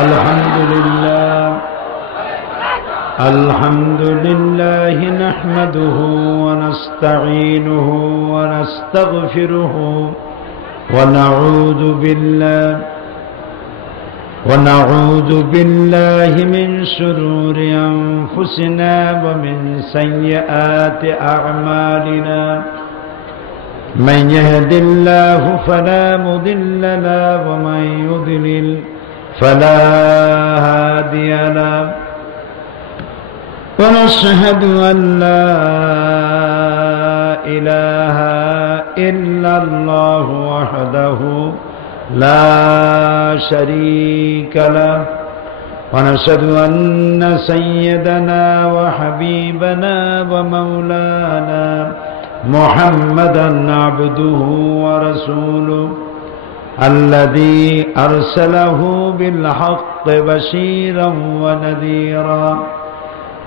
الحمد لله نحمده ونستعينه ونستغفره ونعوذ بالله من شرور أنفسنا ومن سيئات أعمالنا من يهد الله فلا مضل له ومن يضلل فلا هادي له ونشهد أن لا إله إلا الله وحده لا شريك له ونشهد أن سيدنا وحبيبنا ومولانا محمدا عبده ورسوله الذي أرسله بالحق بشيرا ونذيرا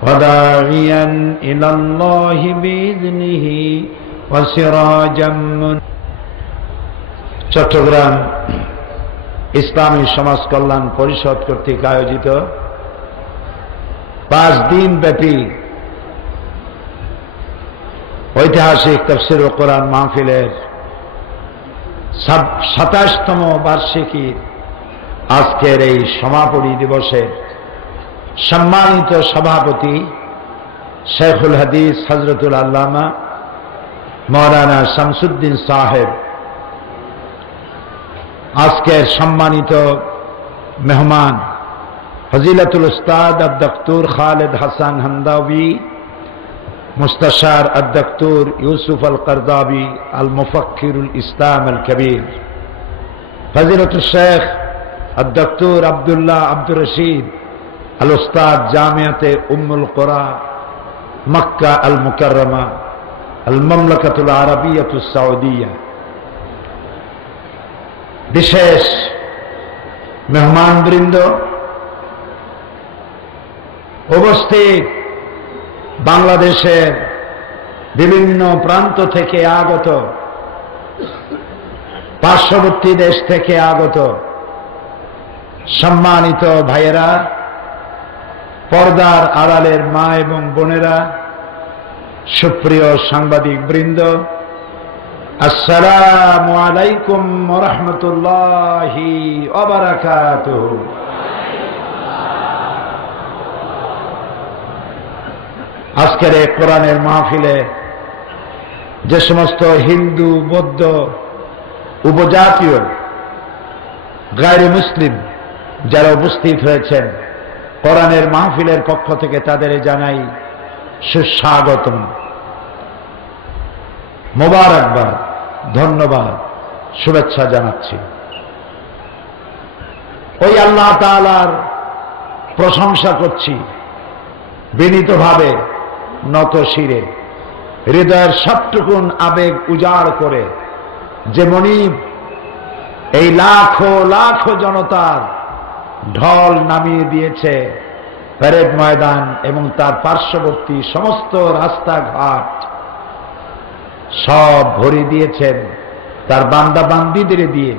وداعيا إلى الله بإذنه وسراجا منيرا চট্টগ্রাম ইসলামী সমাজ কল্যাণ পরিষদ কর্তৃক আয়োজিত 5 দিন ব্যাপী ঐতিহাসিক তাফসীর ও কোরআন মাহফিলের 27তম বার্ষিকীর আজকের এই সমাপনী দিবসের সম্মানিত সভাপতি শেখুল হাদিস হযরতুল আল্লামা মাওলানা শামসুদ্দিন সাহেব, আজকের সম্মানিত মেহমান ফজিলাতুল উস্তাদ আদ-দক্তুর খালেদ হাসান হামদাবি, মুস্তাশার আদ-দক্তুর ইউসুফ আল-কারদাবি আল-মুফাক্কিরুল ইসলাম আল-কবীর, ফজিলাতুল শেখ আদ-দক্তুর আব্দুল্লাহ আব্দুর রশিদ আল-উস্তাদ জামিয়াতে উম্মুল কুরা মক্কা আল-মুকাররমা আল-মামলাকাতুল আরাবিয়াতুস সাউদিয়া, বিশেষ মেহমানবৃন্দ, উপস্থিত বাংলাদেশের বিভিন্ন প্রান্ত থেকে আগত, পার্শ্ববর্তী দেশ থেকে আগত সম্মানিত ভাইয়েরা, পর্দার আড়ালের মা এবং বোনেরা, সুপ্রিয় সাংবাদিক বৃন্দ, আসসালামু আলাইকুম ওয়া রাহমাতুল্লাহি ওয়া বারাকাতুহু। আজকের এই কোরআনের মাহফিলে যে সমস্ত হিন্দু, বৌদ্ধ, উপজাতীয়, গায়রে মুসলিম যারা উপস্থিত হয়েছেন, কোরআনের মাহফিলের পক্ষ থেকে তাদের জানাই সুস্বাগতম, মোবারকবাদ, ধন্যবাদ, শুভেচ্ছা জানাচ্ছি। ওই আল্লাহ তাআলার প্রশংসা করছি বিনীতভাবে, নত শিরে, হৃদয়ের সবটুকুন আবেগ উজাড় করে, যে মনিব এই লাখো লাখো জনতার ঢল নামিয়ে দিয়েছে প্যারেড ময়দান এবং তার পার্শ্ববর্তী সমস্ত রাস্তাঘাট সব ভরিয়ে দিয়েছেন তার বান্দা বান্দীদের দিয়ে।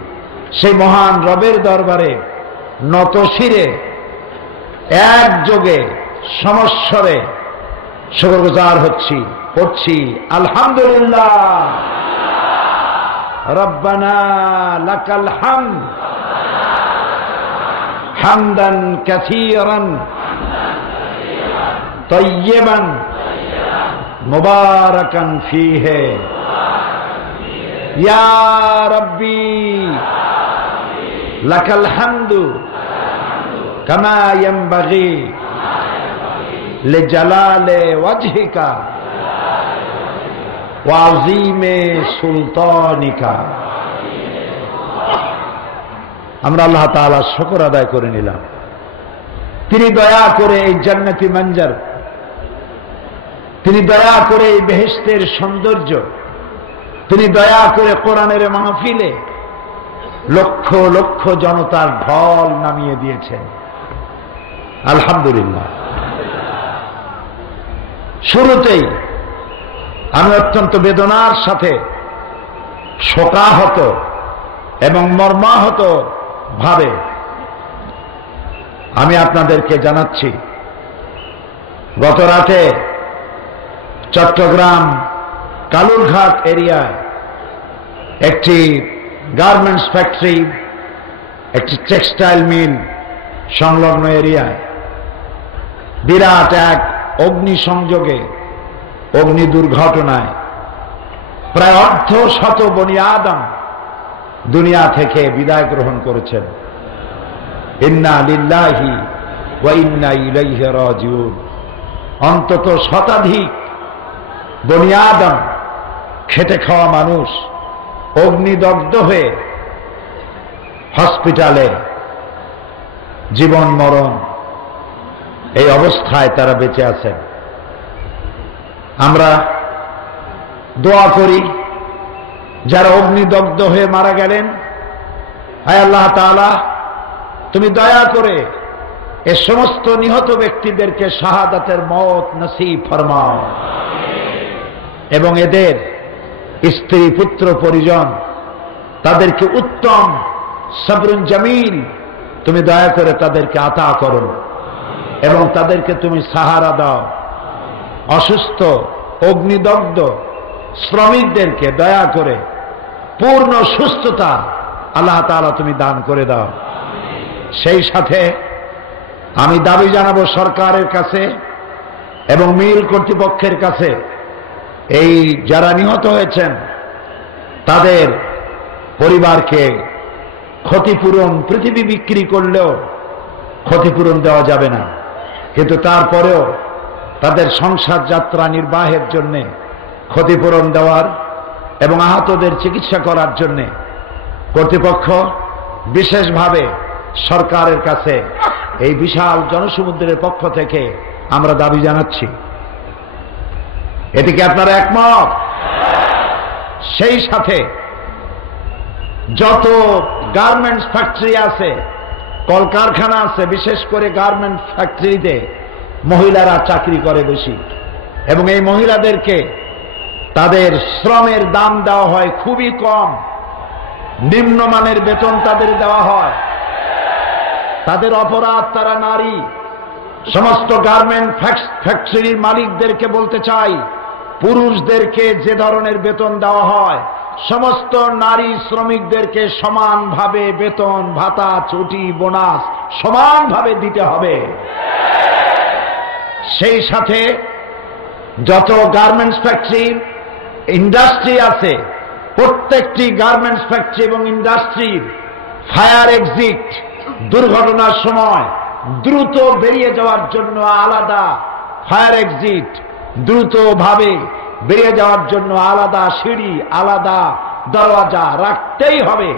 সেই মহান রবের দরবারে নত শিরে একযোগে সমস্বরে শুকরগুজার হচ্ছি, পড়ছি আলহামদুলিল্লাহ রব্বানা লাকাল হামদ হামদান কাসীরান তাইয়্যিবান মুবারাকান ফীহি ইয়া রাব্বি লাকাল হামদু কামা ইয়ানবাগি লিজালালি ওয়াজহিকা ওয়া আযীমি সুলতানিকা। আমরা আল্লাহ তাআলার শুকর আদায় করে নিলাম, তিনি দয়া করে এই জান্নাতি মঞ্জর, তিনি দয়া করে এই বেহেশতের সৌন্দর্য, তিনি দয়া করে কোরআনের মাহফিলে লক্ষ লক্ষ জনতার ঢল নামিয়ে দিয়েছেন। আলহামদুলিল্লাহ। শুরুতেই আমি অত্যন্ত বেদনার সাথে শোকাহত এবং মর্মাহত ভাবে আমি আপনাদেরকে জানাচ্ছি, গত রাতে চট্টগ্রাম কালুরঘাট এরিয়ায় একটি গার্মেন্টস ফ্যাক্টরি, একটি টেক্সটাইল মিল সংলগ্ন এরিয়ায় বিরাট এক অগ্নিসংযোগে, অগ্নি দুর্ঘটনায় প্রায় অর্ধশত বনি আদম দুনিয়া থেকে বিদায় গ্রহণ করেছেন। ইন্না লিল্লাহি ওয়া ইন্না ইলাইহি রাজিউন। অন্তত শতাধিক বনি আদম, খেটে খাওয়া মানুষ, অগ্নিদগ্ধ হয়ে হসপিটালে জীবন মরণ এই অবস্থায় তারা বেঁচে আছেন। আমরা দোয়া করি যারা অগ্নিদগ্ধ হয়ে মারা গেলেন, হায় আল্লাহ তাআলা তুমি দয়া করে এ সমস্ত নিহত ব্যক্তিদেরকে শাহাদাতের মওত নসিব ফরমাও এবং এদের স্ত্রী পুত্র পরিজন তাদেরকে উত্তম সবরুন জামিল তুমি দয়া করে তাদেরকে আতা করো এবং তাদেরকে তুমি সাহারা দাও। অসুস্থ অগ্নিদগ্ধ শ্রমিকদেরকে দয়া করে পূর্ণ সুস্থতা আল্লাহ তাআলা তুমি দান করে দাও। সেই সাথে আমি দাবি জানাবো সরকারের কাছে এবং মিল কর্তৃপক্ষের কাছে, এই যারা নিহত হয়েছেন তাদের পরিবারকে ক্ষতিপূরণ, পৃথিবী বিক্রি করলেও ক্ষতিপূরণ দেওয়া যাবে না, কিন্তু তারপরেও তাদের সংসার যাত্রা নির্বাহের জন্যে ক্ষতিপূরণ দেওয়ার এবং আহতদের চিকিৎসা করার জন্যে কর্তৃপক্ষ বিশেষভাবে সরকারের কাছে এই বিশাল জনসমুদ্রের পক্ষ থেকে আমরা দাবি জানাচ্ছি। এটিকে আপনারা একমত? সেই সাথে যত গার্মেন্টস ফ্যাক্টরি আছে, কলকারখানা আছে, বিশেষ করে গার্মেন্টস ফ্যাক্টরিতে মহিলারা চাকরি করে বেশি এবং এই মহিলাদেরকে তাদের শ্রমের দাম দেওয়া হয় খুবই কম, নিম্নমানের বেতন তাদের দেওয়া হয়। তাদের অপরাধ, তারা নারী। সমস্ত গার্মেন্ট ফ্যাক্টরির মালিকদেরকে বলতে চাই, পুরুষদেরকে যে ধরনের বেতন দেওয়া হয় সমস্ত নারী শ্রমিকদেরকে সমানভাবে বেতন ভাতা ছুটি বোনাস সমানভাবে দিতে হবে। সেই সাথে যত গার্মেন্টস ফ্যাক্টরি ইন্ডাস্ট্রি আছে, প্রত্যেকটি গার্মেন্টস ফ্যাক্টরি এবং ইন্ডাস্ট্রির ফায়ার এক্সিট, দুর্ঘটনার সময় দ্রুত বেরিয়ে যাওয়ার জন্য আলাদা ফায়ার এক্সিট, দ্রুতভাবে বেরিয়ে যাওয়ার জন্য আলাদা সিঁড়ি, আলাদা দরওয়াজা রাখতেই হবে।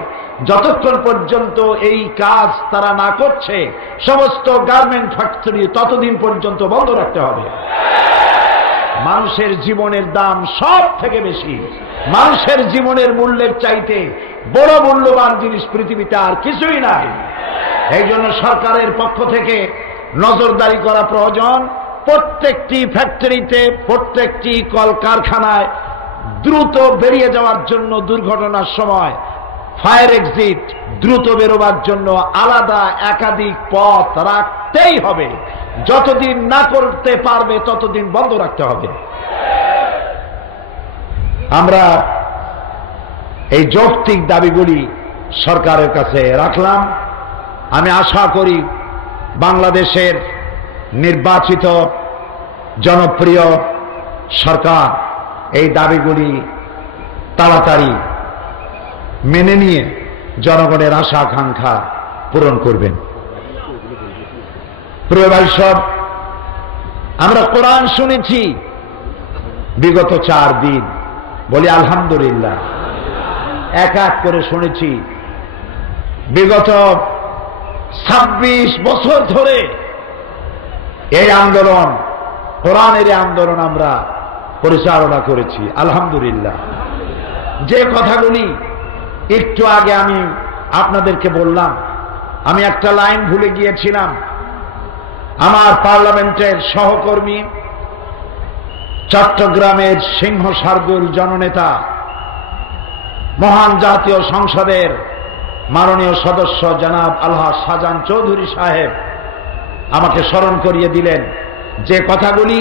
যতক্ষণ পর্যন্ত এই কাজ তারা না করছে সমস্ত গার্মেন্ট ফ্যাক্টরি ততদিন পর্যন্ত বন্ধ রাখতে হবে। মানুষের জীবনের দাম সব থেকে বেশি। মানুষের জীবনের মূল্যের চাইতে বড় মূল্যবান জিনিস পৃথিবীতে আর কিছুই নাই। এই জন্য সরকারের পক্ষ থেকে নজরদারি করা প্রয়োজন। প্রত্যেকটি ফ্যাক্টরিতে, প্রত্যেকটি কলকারখানায় দ্রুত বেরিয়ে যাওয়ার জন্য দুর্ঘটনার সময় ফায়ার এক্সিট, দ্রুত বেরোবার জন্য আলাদা একাধিক পথ রাখতেই হবে। যতদিন না করতে পারবে ততদিন বন্ধ রাখতে হবে। আমরা এই যৌক্তিক দাবিগুলি সরকারের কাছে রাখলাম। আমি আশা করি বাংলাদেশের নির্বাচিত জনপ্রিয় সরকার এই দাবিগুলি তাড়াতাড়ি মেনে নিয়ে জনগণের আশা আকাঙ্ক্ষা পূরণ করবেন। প্রিয় ভাই সব, আমরা কোরআন শুনেছি বিগত 4 দিন, বলি আলহামদুলিল্লাহ। এক এক করে শুনেছি। বিগত 26 বছর ধরে এই আন্দোলন, কোরআনের আন্দোলন আমরা পরিচালনা করেছি আলহামদুলিল্লাহ। যে কথাগুলি একটু আগে আমি আপনাদেরকে বললাম, আমি একটা লাইন ভুলে গিয়েছিলাম। আমার পার্লামেন্টের সহকর্মী, চট্টগ্রামের সিংহ শার্দুল জননেতা, মহান জাতীয় সংসদের মাননীয় সদস্য জনাব আলহাজ শাহজাহান চৌধুরী সাহেব আমাকে স্মরণ করিয়ে দিলেন যে কথাগুলি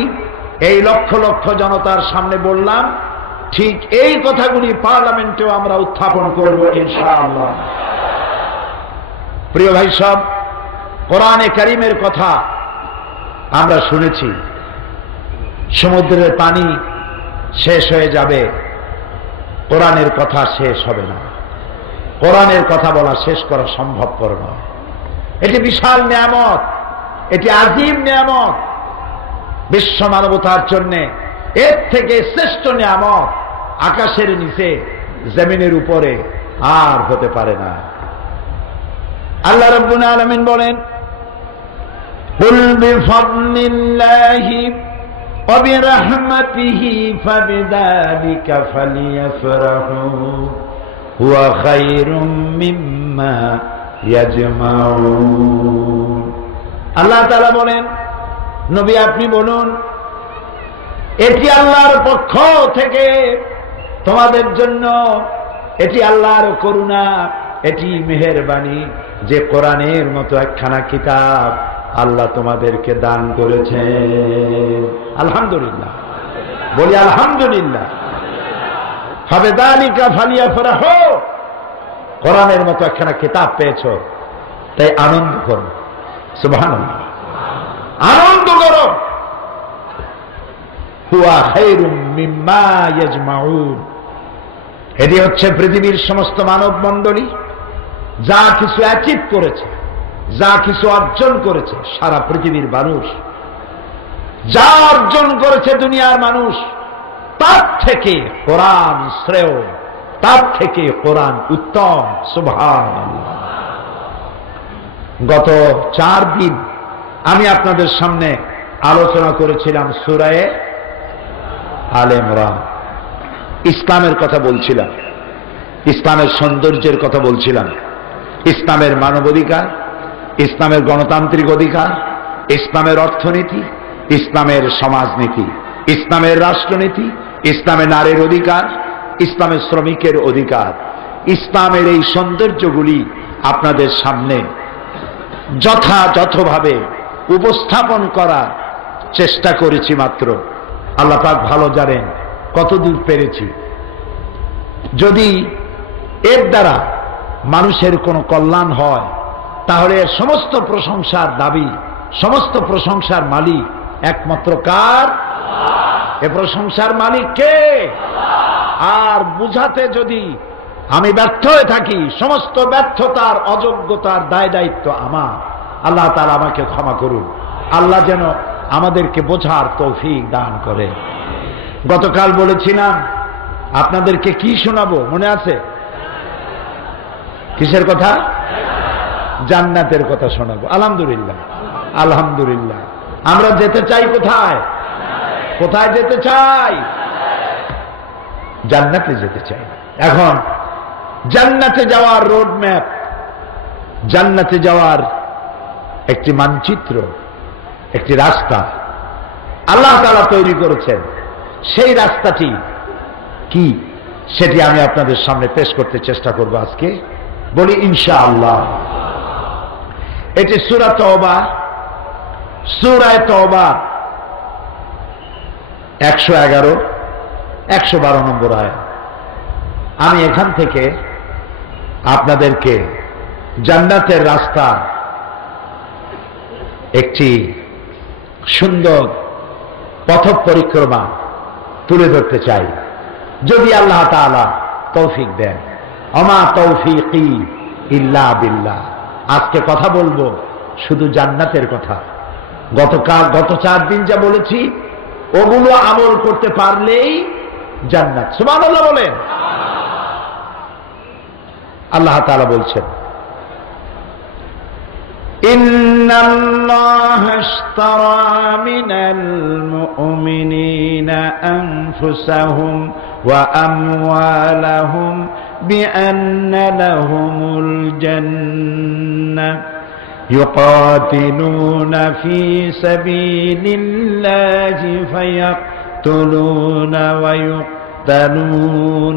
এই লক্ষ লক্ষ জনতার সামনে বললাম, ঠিক এই কথাগুলি পার্লামেন্টেও আমরা উত্থাপন করব ইনশাআল্লাহ। প্রিয় ভাই সব, কোরআনে কারীমের কথা আমরা শুনেছি, সমুদ্রের পানি শেষ হয়ে যাবে, কোরআনের কথা শেষ হবে না। কোরআনের কথা বলা শেষ করা সম্ভবপর নয়। এটি বিশাল নিয়ামত, এটি আজিম নিয়ামত বিশ্ব মানবতার জন্য। এর থেকে শ্রেষ্ঠ নিয়ামত আকাশের নিচে জমিনের উপরে আর হতে পারে না। আল্লাহ রাব্বুল আলামিন বলেন, কুল বিফাদলিল্লাহি ওয়া বিরহমাতিহি ফাবিযালিকা ফালিয়াফরাহু হুয়া খায়রুম মিম্মা ইয়াজমাউন। আল্লাহ তাআলা বলেন, নবী আপনি বলুন, এটি আল্লাহর পক্ষ থেকে তোমাদের জন্য, এটি আল্লাহর করুণা, এটি মেহেরবানি যে কোরআনের মতো একখানা কিতাব আল্লাহ তোমাদেরকে দান করেছেন। আলহামদুলিল্লাহ, বলি আলহামদুলিল্লাহ। ফাবিযালিকা ফালিয়াফরাহু, কোরআনের মতো একখানা কিতাব পেয়েছো, তাই আনন্দ করো। সুবহানাল্লাহ, আনন্দ করো। হুয়া খায়রুম মিম্মা ইয়াজমাউন, এটি হচ্ছে পৃথিবীর সমস্ত মানব মণ্ডলী যা কিছু অ্যাচিভ করেছে, যা কিছু অর্জন করেছে, সারা পৃথিবীর মানুষ যা অর্জন করেছে দুনিয়ার মানুষ, তার থেকে কোরআন শ্রেয়, তার থেকে কোরআন উত্তম। সুবহানাল্লাহ। গত 4 দিন আমি আপনাদের সামনে আলোচনা করেছিলাম সূরা আলে ইমরান। ইসলামের কথা বলছিলাম, ইসলামের সৌন্দর্যের কথা বলছিলাম, ইসলামের মানবাধিকার, ইসলামের গণতান্ত্রিক অধিকার, ইসলামের অর্থনীতি, ইসলামের সমাজনীতি, ইসলামের রাষ্ট্রনীতি, ইসলামের নারীর অধিকার, ইসলামের শ্রমিকের অধিকার, ইসলামের এই সৌন্দর্যগুলি আপনাদের সামনে যথাযথভাবে উপস্থাপন করার চেষ্টা করেছি মাত্র। আল্লাহ পাক ভালো জানেন কতদূর পেরেছি। যদি এর দ্বারা মানুষের কোনো কল্যাণ হয়, তাহলে এর সমস্ত প্রশংসার দাবি, সমস্ত প্রশংসার মালিক একমাত্র কার? এ প্রশংসার মালিক কে? আর বুঝাতে যদি আমি ব্যর্থ হয়ে থাকি, সমস্ত ব্যর্থতার, অযোগ্যতার দায় দায়িত্ব আমার। আল্লাহ তাআলা আমাকে ক্ষমা করুন। আল্লাহ যেন আমাদেরকে বোঝার তৌফিক দান করে। গতকাল বলেছিলাম আপনাদেরকে কি শোনাবো, মনে আছে? কিসের কথা? জান্নাতের কথা শোনাবো। আলহামদুলিল্লাহ, আলহামদুলিল্লাহ। আমরা যেতে চাই কোথায়? কোথায় যেতে চাই? জান্নাতে যেতে চাই। এখন জান্নাতে যাওয়ার রোড ম্যাপ, জান্নাতে যাওয়ার একটি মানচিত্র, একটি রাস্তা আল্লাহ তাআলা তৈরি করেছেন। সেই রাস্তাটি কি, সেটি আমি আপনাদের সামনে পেশ করতে চেষ্টা করব আজকে। বলি ইনশাআল্লাহ। এটি সূরা তওবা, সূরা তওবা 111, 112 নম্বর আয়াত। আমি এখান থেকে আপনাদেরকে জান্নাতের রাস্তা একটি সুন্দর পথ পরিক্রমা তুলে ধরতে চাই, যদি আল্লাহ তাআলা তৌফিক দেন। ওমা তৌফিকি ইল্লা বিল্লাহ। আজকে কথা বলবো শুধু জান্নাতের কথা। গত 4 দিন যা বলেছি ওগুলো আমল করতে পারলেই জান্নাত। সুবহানাল্লাহ বলেন। আল্লাহ তাআলা বলছেন, ইন্নাল্লাহা ইশতারা মিনাল মুমিনিনা আনফুসাহুম ওয়া আমওয়ালাহুম বিআন্না লাহুমুল জান্নাহ ইউকাতিলুনা ফি সাবিলিল্লাহি ফায়াকতুলুনা ওয়া ইউকতালুন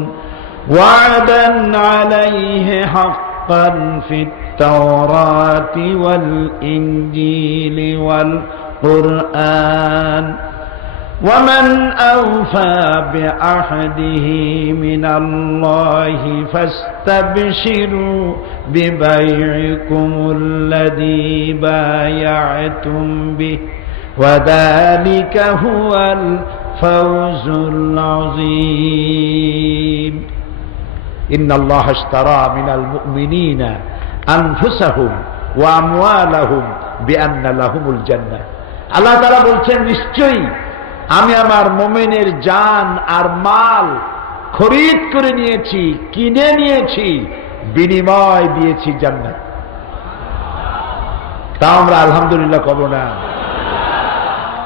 ওয়া'দান আলাইহি হাক্কান حقا في التوراة والإنجيل والقرآن ومن أوفى بعهده من الله فاستبشروا ببيعكم الذي بايعتم به وذلك هو الفوز العظيم إن الله اشترى من المؤمنين أنفسهم وأموالهم بأن لهم الجنة আল্লাহ তাআলা বলছেন নিশ্চয়ই আমি আমার মুমিনের জান আর মাল খরিদ করে নিয়েছি, কিনে নিয়েছি, বিনিময় দিয়েছি জান্নাত। তা আমরা আলহামদুলিল্লাহ কব না?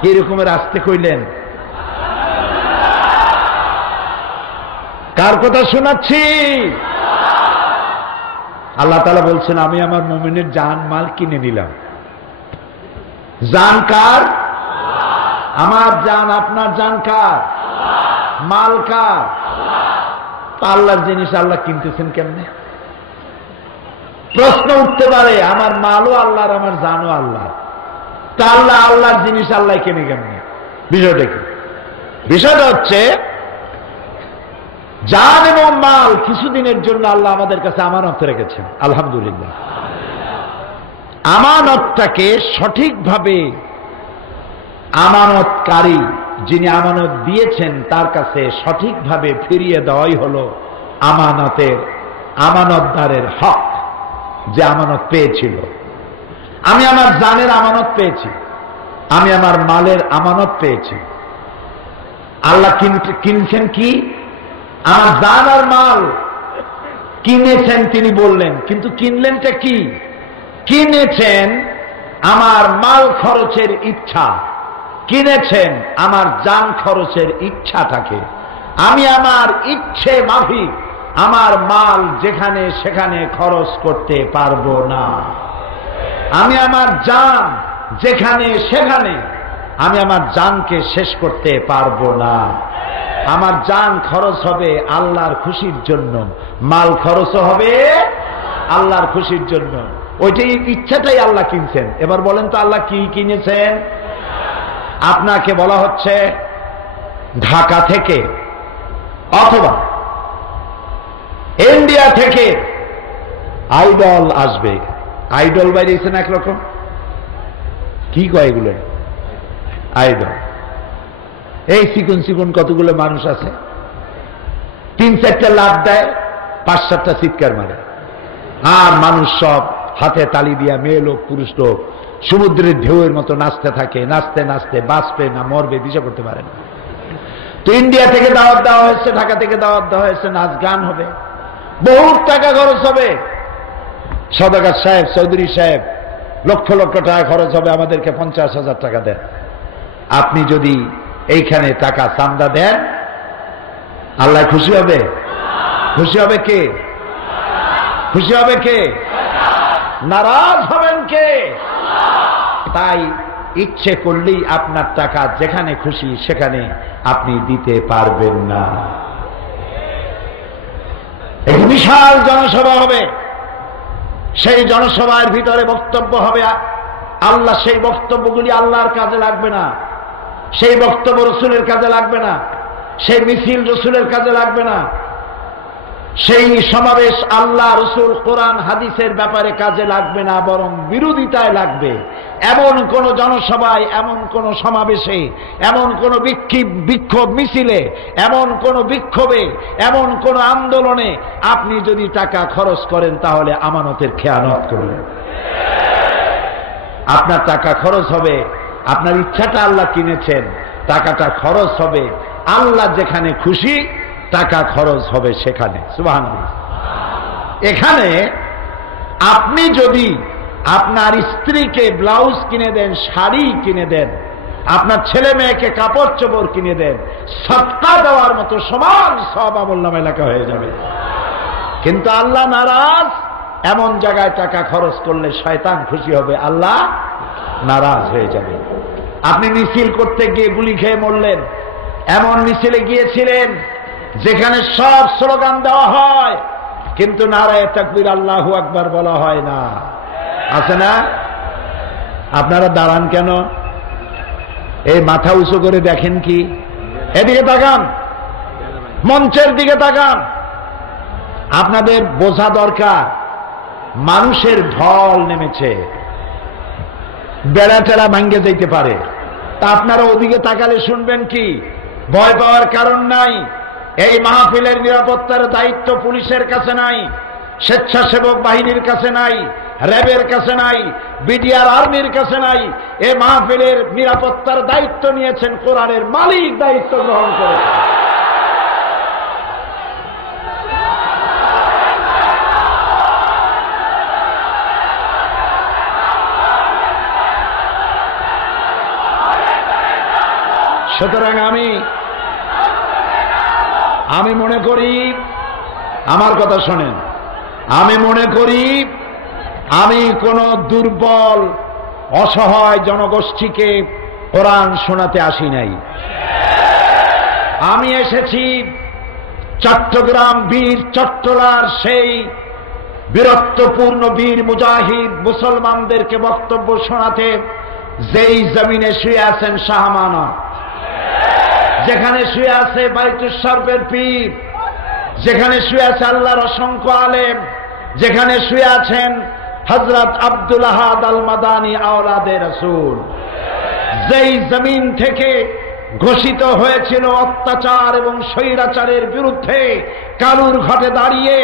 কি রকমের আসতে কইলেন? কার কথা শোনাচ্ছি? আল্লাহ তাআলা বলছেন আমি আমার মুমিনের জান মাল কিনে নিলাম। জান কার? আমার জান, আপনার জান কার? মাল কার? আল্লাহর জিনিস আল্লাহ কিনতেছেন কেমনে? প্রশ্ন উঠতে পারে আমার মালও আল্লাহর, আমার জানও আল্লাহ, তা আল্লাহ আল্লাহর জিনিস আল্লাহ কেনে কেমনে? বিষয়টা কি? বিষয়টা হচ্ছে জান এবং মাল কিছুদিনের জন্য আল্লাহ আমাদের কাছে আমানত রেখেছেন। আলহামদুলিল্লাহ, আমানতটাকে সঠিকভাবে আমানতকারী যিনি আমানত দিয়েছেন তার কাছে সঠিকভাবে ফিরিয়ে দেওয়াই হলো আমানতদারের হক, যে আমানত পেয়েছিল। আমি আমার জানের আমানত পেয়েছি, আমি আমার মালের আমানত পেয়েছি। আল্লাহ কিনছেন কি? আমার জান আর মাল কিনেছেন তিনি বললেন, কিন্তু কিনলেনটা কি? কিনেছেন আমার মাল খরচের ইচ্ছা, কিনেছেন আমার জান খরচের ইচ্ছাটাকে। আমি আমার ইচ্ছে মাফিক আমার মাল যেখানে সেখানে খরচ করতে পারবো না। আমি আমার জান যেখানে সেখানে আমি আমার জানকে শেষ করতে পারবো না। আমার জান খরচ হবে আল্লাহর খুশির জন্য, মাল খরচ হবে আল্লাহর খুশির জন্য। ওইটাই ইচ্ছাটাই আল্লাহ কিনছেন। এবার বলেন তো আল্লাহ কি কিনেছেন? আপনাকে বলা হচ্ছে ঢাকা থেকে অথবা ইন্ডিয়া থেকে আইডল আসবে। আইডল বাইরেছেন একরকম, কি কয় এগুলো? আইডল। এই চিকুন চিকুন কতগুলো মানুষ আছে, 3-4টা লাফ দেয়, 5-7টা চিৎকার মারে, আর মানুষ সব হাতে তালি দিয়া, মেয়ে লোক পুরুষ লোক সমুদ্রের ঢেউয়ের মতো নাচতে থাকে। নাচতে নাচতে বাঁচবে না মরবে দিশা করতে পারে না। তো ইন্ডিয়া থেকে দাওয়াত দেওয়া হয়েছে, ঢাকা থেকে দাওয়াত দেওয়া হয়েছে, নাচ গান হবে, বহুত টাকা খরচ হবে। সওদাগর সাহেব, চৌধুরী সাহেব লক্ষ লক্ষ টাকা খরচ হবে, আমাদেরকে 50,000 টাকা দেন। আপনি যদি এইখানে টাকা চান্দা দেন, আল্লাহ খুশি হবে? খুশি হবে কে? খুশি হবে কে? নারাজ হবেন কে? তাই ইচ্ছে করলেই আপনার টাকা যেখানে খুশি সেখানে আপনি দিতে পারবেন না। একটি বিশাল জনসভা হবে, সেই জনসভার ভিতরে বক্তব্য হবে, আল্লাহ সেই বক্তব্যগুলি আল্লাহর কাজে লাগবে না, সেই বক্তব্য রসুলের কাজে লাগবে না, সেই মিছিল রসুলের কাজে লাগবে না, সেই সমাবেশ আল্লাহ রসুল কোরআন হাদিসের ব্যাপারে কাজে লাগবে না, বরং বিরোধিতায় লাগবে। এমন কোন জনসভায়, এমন কোন সমাবেশে, এমন কোন বিক্ষোভ মিছিলে, এমন কোন বিক্ষোভে, এমন কোন আন্দোলনে আপনি যদি টাকা খরচ করেন তাহলে আমানতের খেয়ানত করবেন। আপনার টাকা খরচ হবে, আপনার ইচ্ছাটা আল্লাহ কিনেছেন, টাকাটা খরচ হবে আল্লাহ যেখানে খুশি, টাকা খরচ হবে সেখানে। সুবহানাল্লাহ। এখানে আপনি যদি আপনার স্ত্রীকে ব্লাউজ কিনে দেন, শাড়ি কিনে দেন, আপনার ছেলে মেয়েকে কাপড় চোপড় কিনে দেন, সদকা দেওয়ার মতো সমান সব আমলনামায় লেখা হয়ে যাবে। কিন্তু আল্লাহ নারাজ। এমন জায়গায় টাকা খরচ করলে শয়তান খুশি হবে, আল্লাহ নারাজ হয়ে যাবে। আপনি মিছিল করতে গিয়ে গুলি খেয়ে মরলেন, এমন মিছিলে গিয়েছিলেন যেখানে সব স্লোগান দেওয়া হয়, কিন্তু নারায়ে তাকবীর আল্লাহু আকবার বলা হয় না। আছে না? আপনারা দাঁড়ান কেন? এই মাথা উঁচু করে দেখেন কি? এদিকে তাকান, মঞ্চের দিকে তাকান। আপনাদের বোঝা দরকার মানুষের ঢল নেমেছে, বেড়া টেরা ভাঙ্গে যেতে পারে। তা আপনারা ওদিকে তাকালে শুনবেন কি? ভয় পাওয়ার কারণ নাই। এই মাহফিলের নিরাপত্তার দায়িত্ব পুলিশের কাছে নাই, স্বেচ্ছাসেবক বাহিনীর কাছে নাই, র্যাবের কাছে নাই, বিডিআর আর্মির কাছে নাই। এই মাহফিলের নিরাপত্তার দায়িত্ব নিয়েছেন কোরআনের মালিক, দায়িত্ব গ্রহণ করেছেন। সুতরাং আমি মনে করি, আমার কথা শোনেন, আমি মনে করি আমি কোন দুর্বল অসহায় জনগোষ্ঠীকে কোরআন শোনাতে আসি নাই। আমি এসেছি চট্টগ্রাম বীর চট্টলার সেই বীরত্বপূর্ণ বীর মুজাহিদ মুসলমানদেরকে বক্তব্য শোনাতে, যেই জমিনে শুয়ে আছেন শাহ আমানত, যেখানে শুয়ে আছে বাইতুস শরফের পীর, যেখানে শুয়ে আছে আল্লাহর অসংখ্য আলেম, যেখানে শুয়ে আছেন হযরত আব্দুল আহাদ আল মাদানী আওলাদে রাসূল, যেই জমিন থেকে ঘোষিত হয়েছিল অত্যাচার এবং স্বৈরাচারের বিরুদ্ধে, কালুর ঘাটে দাঁড়িয়ে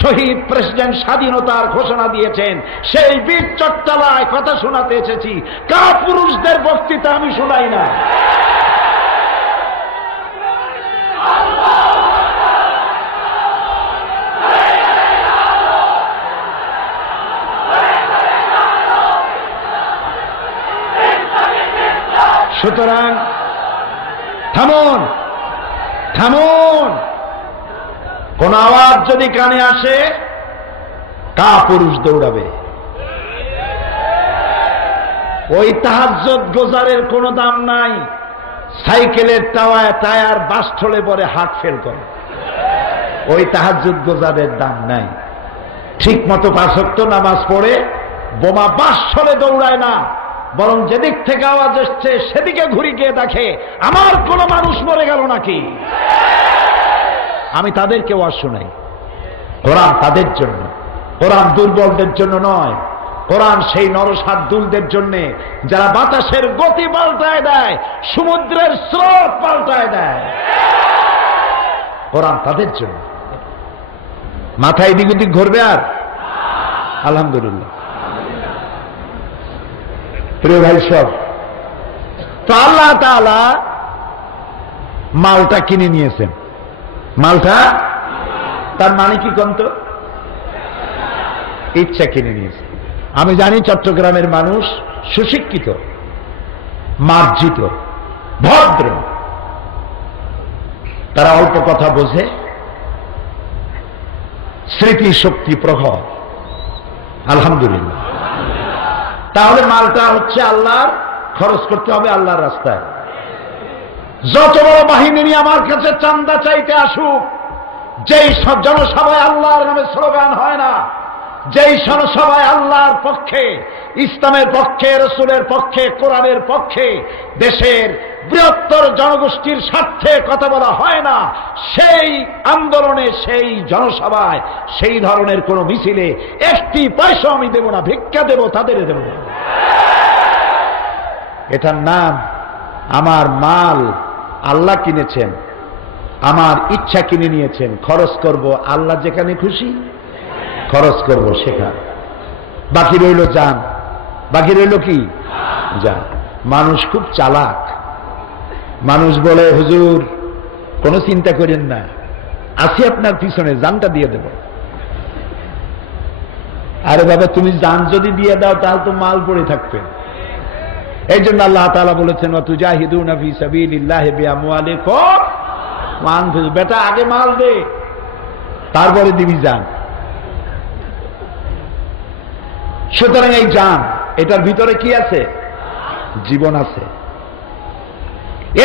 শহীদ প্রেসিডেন্ট স্বাধীনতার ঘোষণা দিয়েছেন, সেই বীর চট্টলায় কথা শোনাতে এসেছি। কাপুরুষদের বক্তৃতা আমি শোনাই না। সুতরাং থামুন, থামুন। কোন আওয়াজ যদি কানে আসে, কাপুরুষ দৌড়াবে। ওই তাহাজ্জুদ গোজারের কোনো দাম নাই। সাইকেলের টায়ার বাস্ট হলে পরে হার্ট ফেল করে, ওই তাহাজ্জুদ গোজারের দাম নাই। ঠিক মতো 5 ওয়াক্ত নামাজ পড়ে বোমা বাস্ট হলে দৌড়ায় না, বরং যেদিক থেকে আওয়াজ এসছে সেদিকে ঘুরে গিয়ে দেখে আমার কোন মানুষ মরে গেল নাকি। আমি তাদেরকে ওয়াজ শোনাই। কোরআন তাদের জন্য, কোরআন দুর্বলদের জন্য নয়। কোরআন সেই নরসাদুলদের জন্য যারা বাতাসের গতি পাল্টায় দেয়, সমুদ্রের স্রোত পাল্টায় দেয়। কোরআন তাদের জন্য। মাথায় এদিক ওদিক ঘুরবে আর? আলহামদুলিল্লাহ। প্রিয় ভাই সব, তো আল্লাহ তাআলা মালটা কিনে নিয়েছেন। মালটা তার মানে কি কন্ত? ইচ্ছা কিনে নিয়েছে। আমি জানি চট্টগ্রামের মানুষ সুশিক্ষিত, মার্জিত, ভদ্র, তারা অল্প কথা বোঝে, স্মৃতি শক্তি প্রখর। আলহামদুলিল্লাহ। তাহলে মালটা হচ্ছে আল্লাহর, খরচ করতে হবে আল্লাহর রাস্তায়। যত বড় বাহিনী নিয়ে আমার কাছে চান্দা চাইতে আসুক, যেই সব জনসভায় আল্লাহর নামে স্লোগান হয় না, যেই জনসভায় আল্লাহর পক্ষে, ইসলামের পক্ষে, রাসূলের পক্ষে, কোরআনের পক্ষে, দেশের বৃহত্তর জনগোষ্ঠীর স্বার্থে কথা বলা হয় না, সেই আন্দোলনে, সেই জনসভায়, সেই ধরনের কোন মিছিলে 1টি পয়সা আমি দেব না। ভিক্ষা দেব, তাদের দেব না। এটার নাম আমার মাল আল্লাহ কিনেছেন, আমার ইচ্ছা কিনে নিয়েছেন। খরচ করব আল্লাহ যেখানে খুশি খরচ করব সেখানে। বাকি রইল জান, বাকি রইল কি? জান। মানুষ খুব চালাক। মানুষ বলে, হুজুর কোনো চিন্তা করেন না, আসি আপনার পিছনে, জানটা দিয়ে দেব। আরে বাবা, তুমি জান যদি দিয়ে দাও তাহলে তো মাল পড়ে থাকবে। এই জন্য আল্লাহ তাআলা বলেছেন, ওয়াতুজাহিদুনা ফি সাবিলিল্লাহি বিআমওয়ালিকুম ওয়া আনফুসিকুম। বেটা আগে মাল দে, তারপরে দিবি জান। সুতরাং এই জান, এটার ভিতরে কি আছে? জীবন আছে।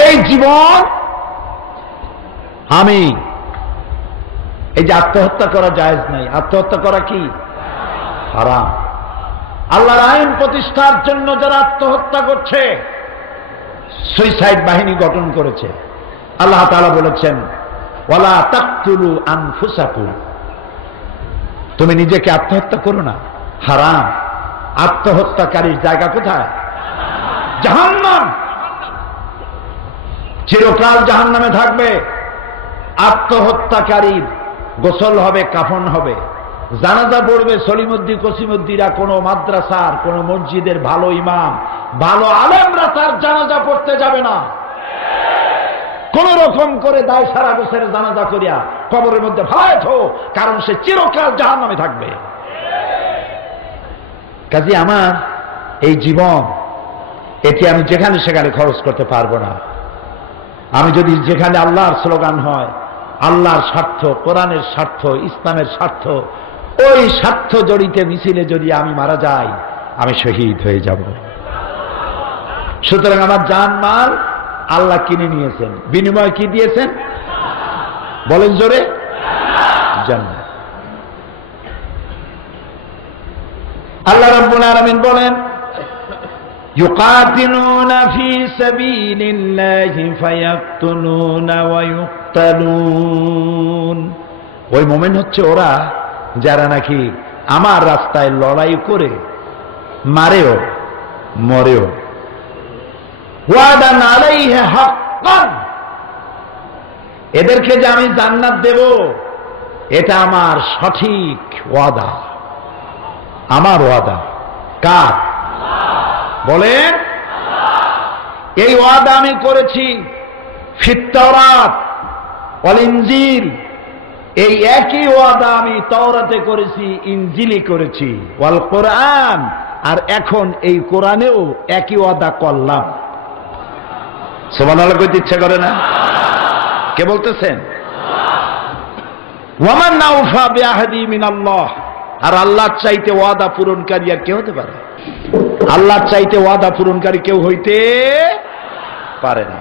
এই জীবন আমি এই যে আত্মহত্যা করা জায়েজ নাই, আত্মহত্যা করা কি হারাম। আল্লাহর আইন প্রতিষ্ঠার জন্য যারা আত্মহত্যা করছে, সুইসাইড বাহিনী গঠন করেছে, আল্লাহ তাআলা বলেছেন ওয়ালা তাকতুলু আনফুসাকুম, তুমি নিজেকে আত্মহত্যা করো না, হারাম। আত্মহত্যাকারীর জায়গা কোথায়? জাহান্নাম। চিরকাল জাহান্নামে থাকবে। আত্মহত্যাকারীর গোসল হবে, কাফন হবে, জানাজা পড়বে সলিমুদ্দি কসিমুদ্দিরা, কোন মাদ্রাসার কোন মসজিদের ভালো ইমাম ভালো আলেমরা তার জানাজা পড়তে যাবে না। কোন রকম করে দায় সারা বছরের জানাজা করিয়া কবরের মধ্যে ভাই থো, কারণ সে চিরকাল জাহান্নামে থাকবে। কাজে আমার এই জীবন, এটি আমি যেখানে সেখানে খরচ করতে পারবো না। আমি যদি যেখানে আল্লাহর স্লোগান হয়, আল্লাহর স্বার্থ, কোরআনের স্বার্থ, ইসলামের স্বার্থ, ওই স্বার্থ জড়িত মিছিলে যদি আমি মারা যাই, আমি শহীদ হয়ে যাব। সুতরাং আমার জান মাল আল্লাহ কিনে নিয়েছেন, বিনিময় কি দিয়েছেন বলেন জোরে? জান্নাত। আল্লাহ রাব্বুল আলামিন বলেন ইউকাতিলুনা ফি সাবিলিল্লাহি ফায়াকতুলুনা ওয়া ইউকতালুন। ওই মোমেন হচ্ছে ওরা যারা নাকি আমার রাস্তায় লড়াই করে মারেও মরেও। ওয়াদান আলাইহি হাক্কান, এদেরকে যে আমি জান্নাত দেব এটা আমার সঠিক ওয়াদা, আমার ওয়াদা। কার বলেন? এই ওয়াদা আমি করেছি ফিত তাওরাত ওয়াল ইনজিল, এই একই ওয়াদা আমি তাওরাতে করেছি, ইনজিলে করেছি, ওয়াল কোরআন, আর এখন এই কোরআনেও একই ওয়াদা করলাম। সুবহানাল্লাহ কইতে ইচ্ছা করে না? কে বলতেছেন? ওয়ামান আওফা বিআহদি মিনাল্লাহ, আর আল্লাহর চাইতে ওয়াদা পূরণকারী আর কে হতে পারে? আল্লাহর চাইতে ওয়াদা পূরণকারী কেউ হইতে পারে না।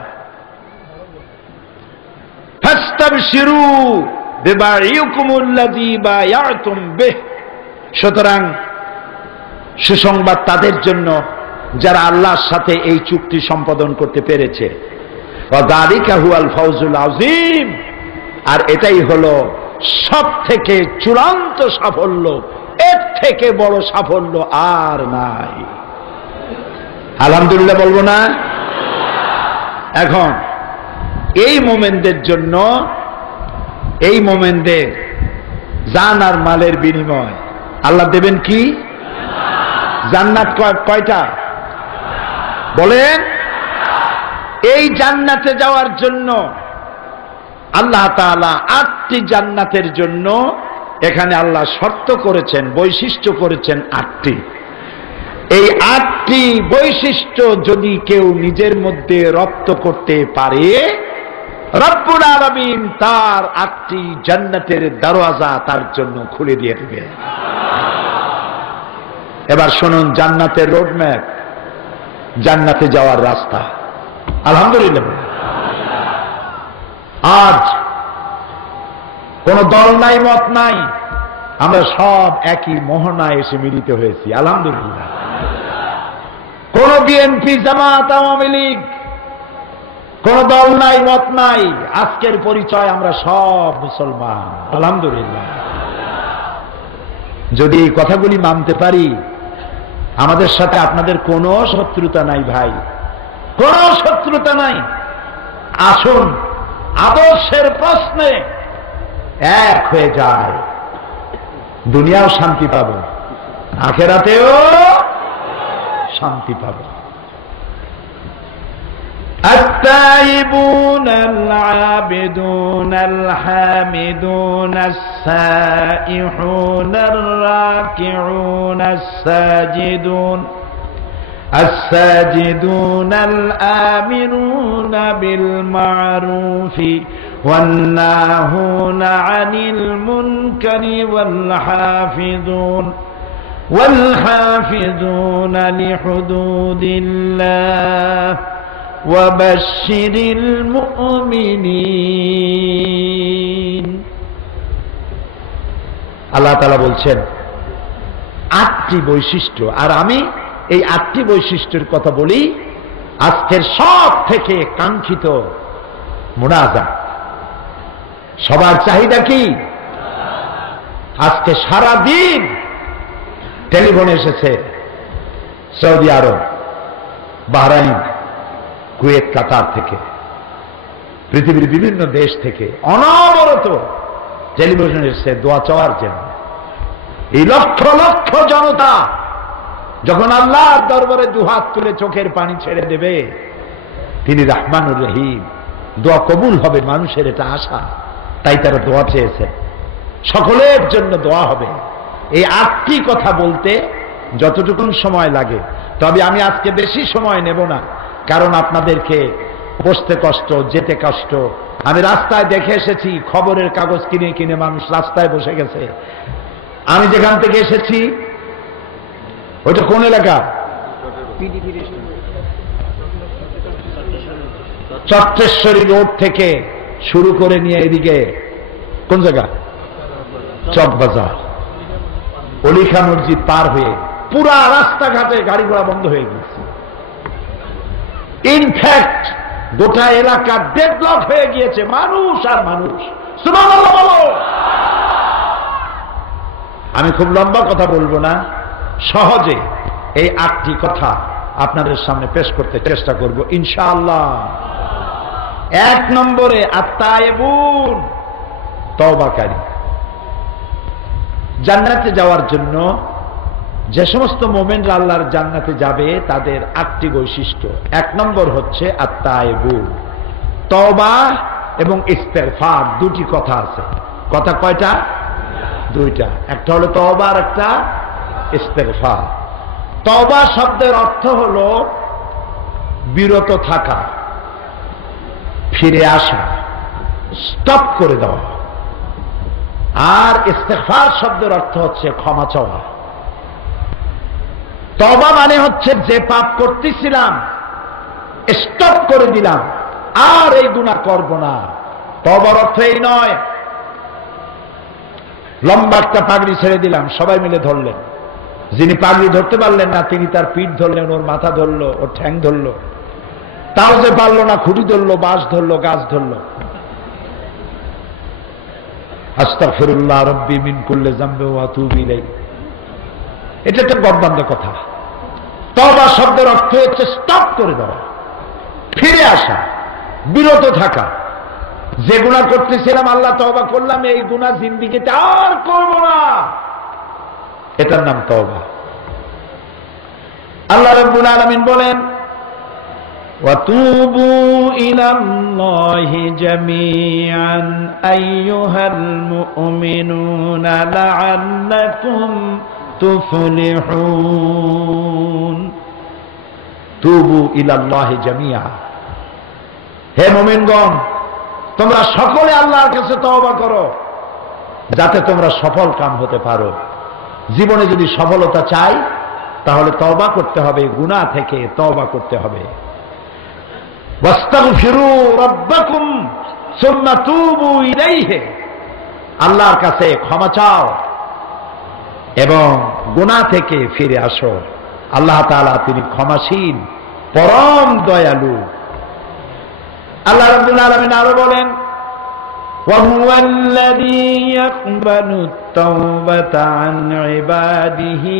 ফাস্তাবশিরু বিবাইকুমুল্লাযী বায়াতুম বিহ, সুতরাং সুসংবাদ তাদের জন্য যারা আল্লাহর সাথে এই চুক্তি সম্পাদন করতে পেরেছে। ওয়া যালিকা হুয়াল ফাউজুল আযীম, আর এটাই হলো সব থেকে চূড়ান্ত সাফল্য, এর থেকে বড় সাফল্য আর নাই। আলহামদুলিল্লাহ বলবো না? এখন এই মোমেনদের জন্য, এই মোমেনদের জান আর মালের বিনিময় আল্লাহ দেবেন কি? জান্নাত। কয়টা বলেন? এই জান্নাতে যাওয়ার জন্য আল্লাহ তাআলা 8টি জান্নাতের জন্য এখানে আল্লাহ শর্ত করেছেন, বৈশিষ্ট্য করেছেন 8টি। এই 8টি বৈশিষ্ট্য যদি কেউ নিজের মধ্যে রপ্ত করতে পারে, রব্বুল আলামিন তার 8টি জান্নাতের দরওয়াজা তার জন্য খুলে দিয়ে দেবে। এবার শুনুন জান্নাতের রোডম্যাপ, জান্নাতে যাওয়ার রাস্তা। আলহামদুলিল্লাহ। আজ কোন দল নাই, মত নাই, আমরা সব একই মোহনায় এসে মিলিত হয়েছি। আলহামদুলিল্লাহ। কোন বিএনপি, জামাত, আওয়ামী লীগ, কোন দল নাই, মত নাই, আজকের পরিচয় আমরা সব মুসলমান। আলহামদুলিল্লাহ। যদি এই কথাগুলি মানতে পারি, আমাদের সাথে আপনাদের কোনো শত্রুতা নাই ভাই, কোনো শত্রুতা নাই। আসুন আদর্শের প্রশ্নে এক হয়ে যায়, দুনিয়াও শান্তি পাবো, আখেরাতেও শান্তি পাবো। التائبون العابدون الحامدون السائحون الراكعون الساجدون الآمرون بالمعروف والناهون عن المنكر والحافظون لحدود الله وبشر المؤمنين। আল্লাহ তাআলা বলছেন 8টি বৈশিষ্ট্য, আর আমি এই 8টি বৈশিষ্ট্যের কথা বলি আজকের সব থেকে কাঙ্ক্ষিত মুনাজাত। সবার চাহিদা কি? আজকে সারা দিন টেলিফোন এসেছে সৌদি আরব, বাহরাইন, কুয়েত, কাতার থেকে, পৃথিবীর বিভিন্ন দেশ থেকে অনবরত টেলিভিশন এসেছে দোয়া চাওয়ার জন্য। এই লক্ষ লক্ষ জনতা যখন আল্লাহর দরবারে দুহাত তুলে চোখের পানি ছেড়ে দেবে, তিনি রহমানুর রহিম, দোয়া কবুল হবে, মানুষের এটা আশা, তাই তারা দোয়া চেয়েছে, সকলের জন্য দোয়া হবে। এই 8টি কথা বলতে যতটুকুন সময় লাগে, তবে আমি আজকে বেশি সময় নেব না, কারণ আপনাদেরকে বসতে কষ্ট, যেতে কষ্ট। আমি রাস্তায় দেখে এসেছি, খবরের কাগজ কিনে কিনে মানুষ রাস্তায় বসে গেছে। আমি যেখান থেকে এসেছি ওইটা কোন এলাকা? চট্টেশ্বরী রোড থেকে শুরু করে নিয়ে এদিকে কোন জায়গা? চকবাজার, অলিখা মসজিদ পার হয়ে পুরা রাস্তাঘাটে গাড়ি ঘোড়া বন্ধ হয়ে গেছে। ইনফ্যাক্ট গোটা এলাকা ডেডলক হয়ে গিয়েছে, মানুষ আর মানুষ। সুবহানাল্লাহ বলো। আমি খুব লম্বা কথা বলবো না, সহজে এই 8টি কথা আপনাদের সামনে পেশ করতে চেষ্টা করব ইনশাআল্লাহ। 1 নম্বরে আত-তায়েবুন, তওবাকারী। জান্নাতে যাওয়ার জন্য যে সমস্ত মুমিনরা আল্লাহর জান্নাতে যাবে তাদের 8টি বৈশিষ্ট্য। 1 নম্বর হচ্ছে আত-তায়েবুন, তওবা এবং ইস্তেগফার। 2টি কথা আছে। কথা কয়টা? 2টা। একটা হলো তওবা আর একটা ইস্তেগফার। তওবা শব্দের অর্থ হলো বিরত থাকা, ফিরে আসা, স্টপ করে দেওয়া। আর ইস্তেগফার শব্দের অর্থ হচ্ছে ক্ষমা চাওয়া। তওবা মানে হচ্ছে যে পাপ করতেছিলাম স্টপ করে দিলাম, আর এই গুনাহ করব না। তওবার অর্থ এই নয় লম্বা একটা পাগড়ি ছেড়ে দিলাম, সবাই মিলে ধরলেন, যিনি পাগড়ি ধরতে পারলেন না তিনি তার পিঠ ধরলেন, ওর মাথা ধরলো, ওর ঠ্যাং ধরলো, তাও যে পারলো না খুঁটি ধরলো, বাঁশ ধরলো, গাছ ধরলো। আস্তাগফিরুল্লাহ রাব্বি মিন কুল্লি যামবি ওয়া আতুবু ইলাইহি, এটা একটা গর্বান্ধ কথা। তওবা শব্দের অর্থ হচ্ছে স্টপ করে দেওয়া, ফিরে আসা, বিরত থাকা। যে গুনাহ করতেছিলাম আল্লাহ তওবা করলাম, এই গুনাহ জিন্দেগিতে আর করব না, এটার নাম তওবা। আল্লাহ রাব্বুল আলামিন বলেন ওয়াতুবু ইলাল্লাহি জামিআন আইয়ুহাল মুমিনুনা লাআল্লাকুম তুফলিহুন। তুবু ইলাল্লাহি জামিআ, হে মুমিনগণ তোমরা সকলে আল্লাহর কাছে তওবা করো যাতে তোমরা সফল কাম হতে পারো। জীবনে যদি সফলতা চাই তাহলে তওবা করতে হবে, গুনাহ থেকে তওবা করতে হবে। ওয়াস্তাগফিরু রাব্বাকুম সুম্মা তুবু ইলাইহি, আল্লাহর কাছে ক্ষমা চাও এবং গুনাহ থেকে ফিরে আসো। আল্লাহ তাআলা তিনি ক্ষমাশীল, পরম দয়ালু। আল্লাহ রাব্বুল আলামিন আরো বলেন ওয়াহুয়াল্লাযী ইয়াকবালুত তাওবাতা আন ইবাদিহি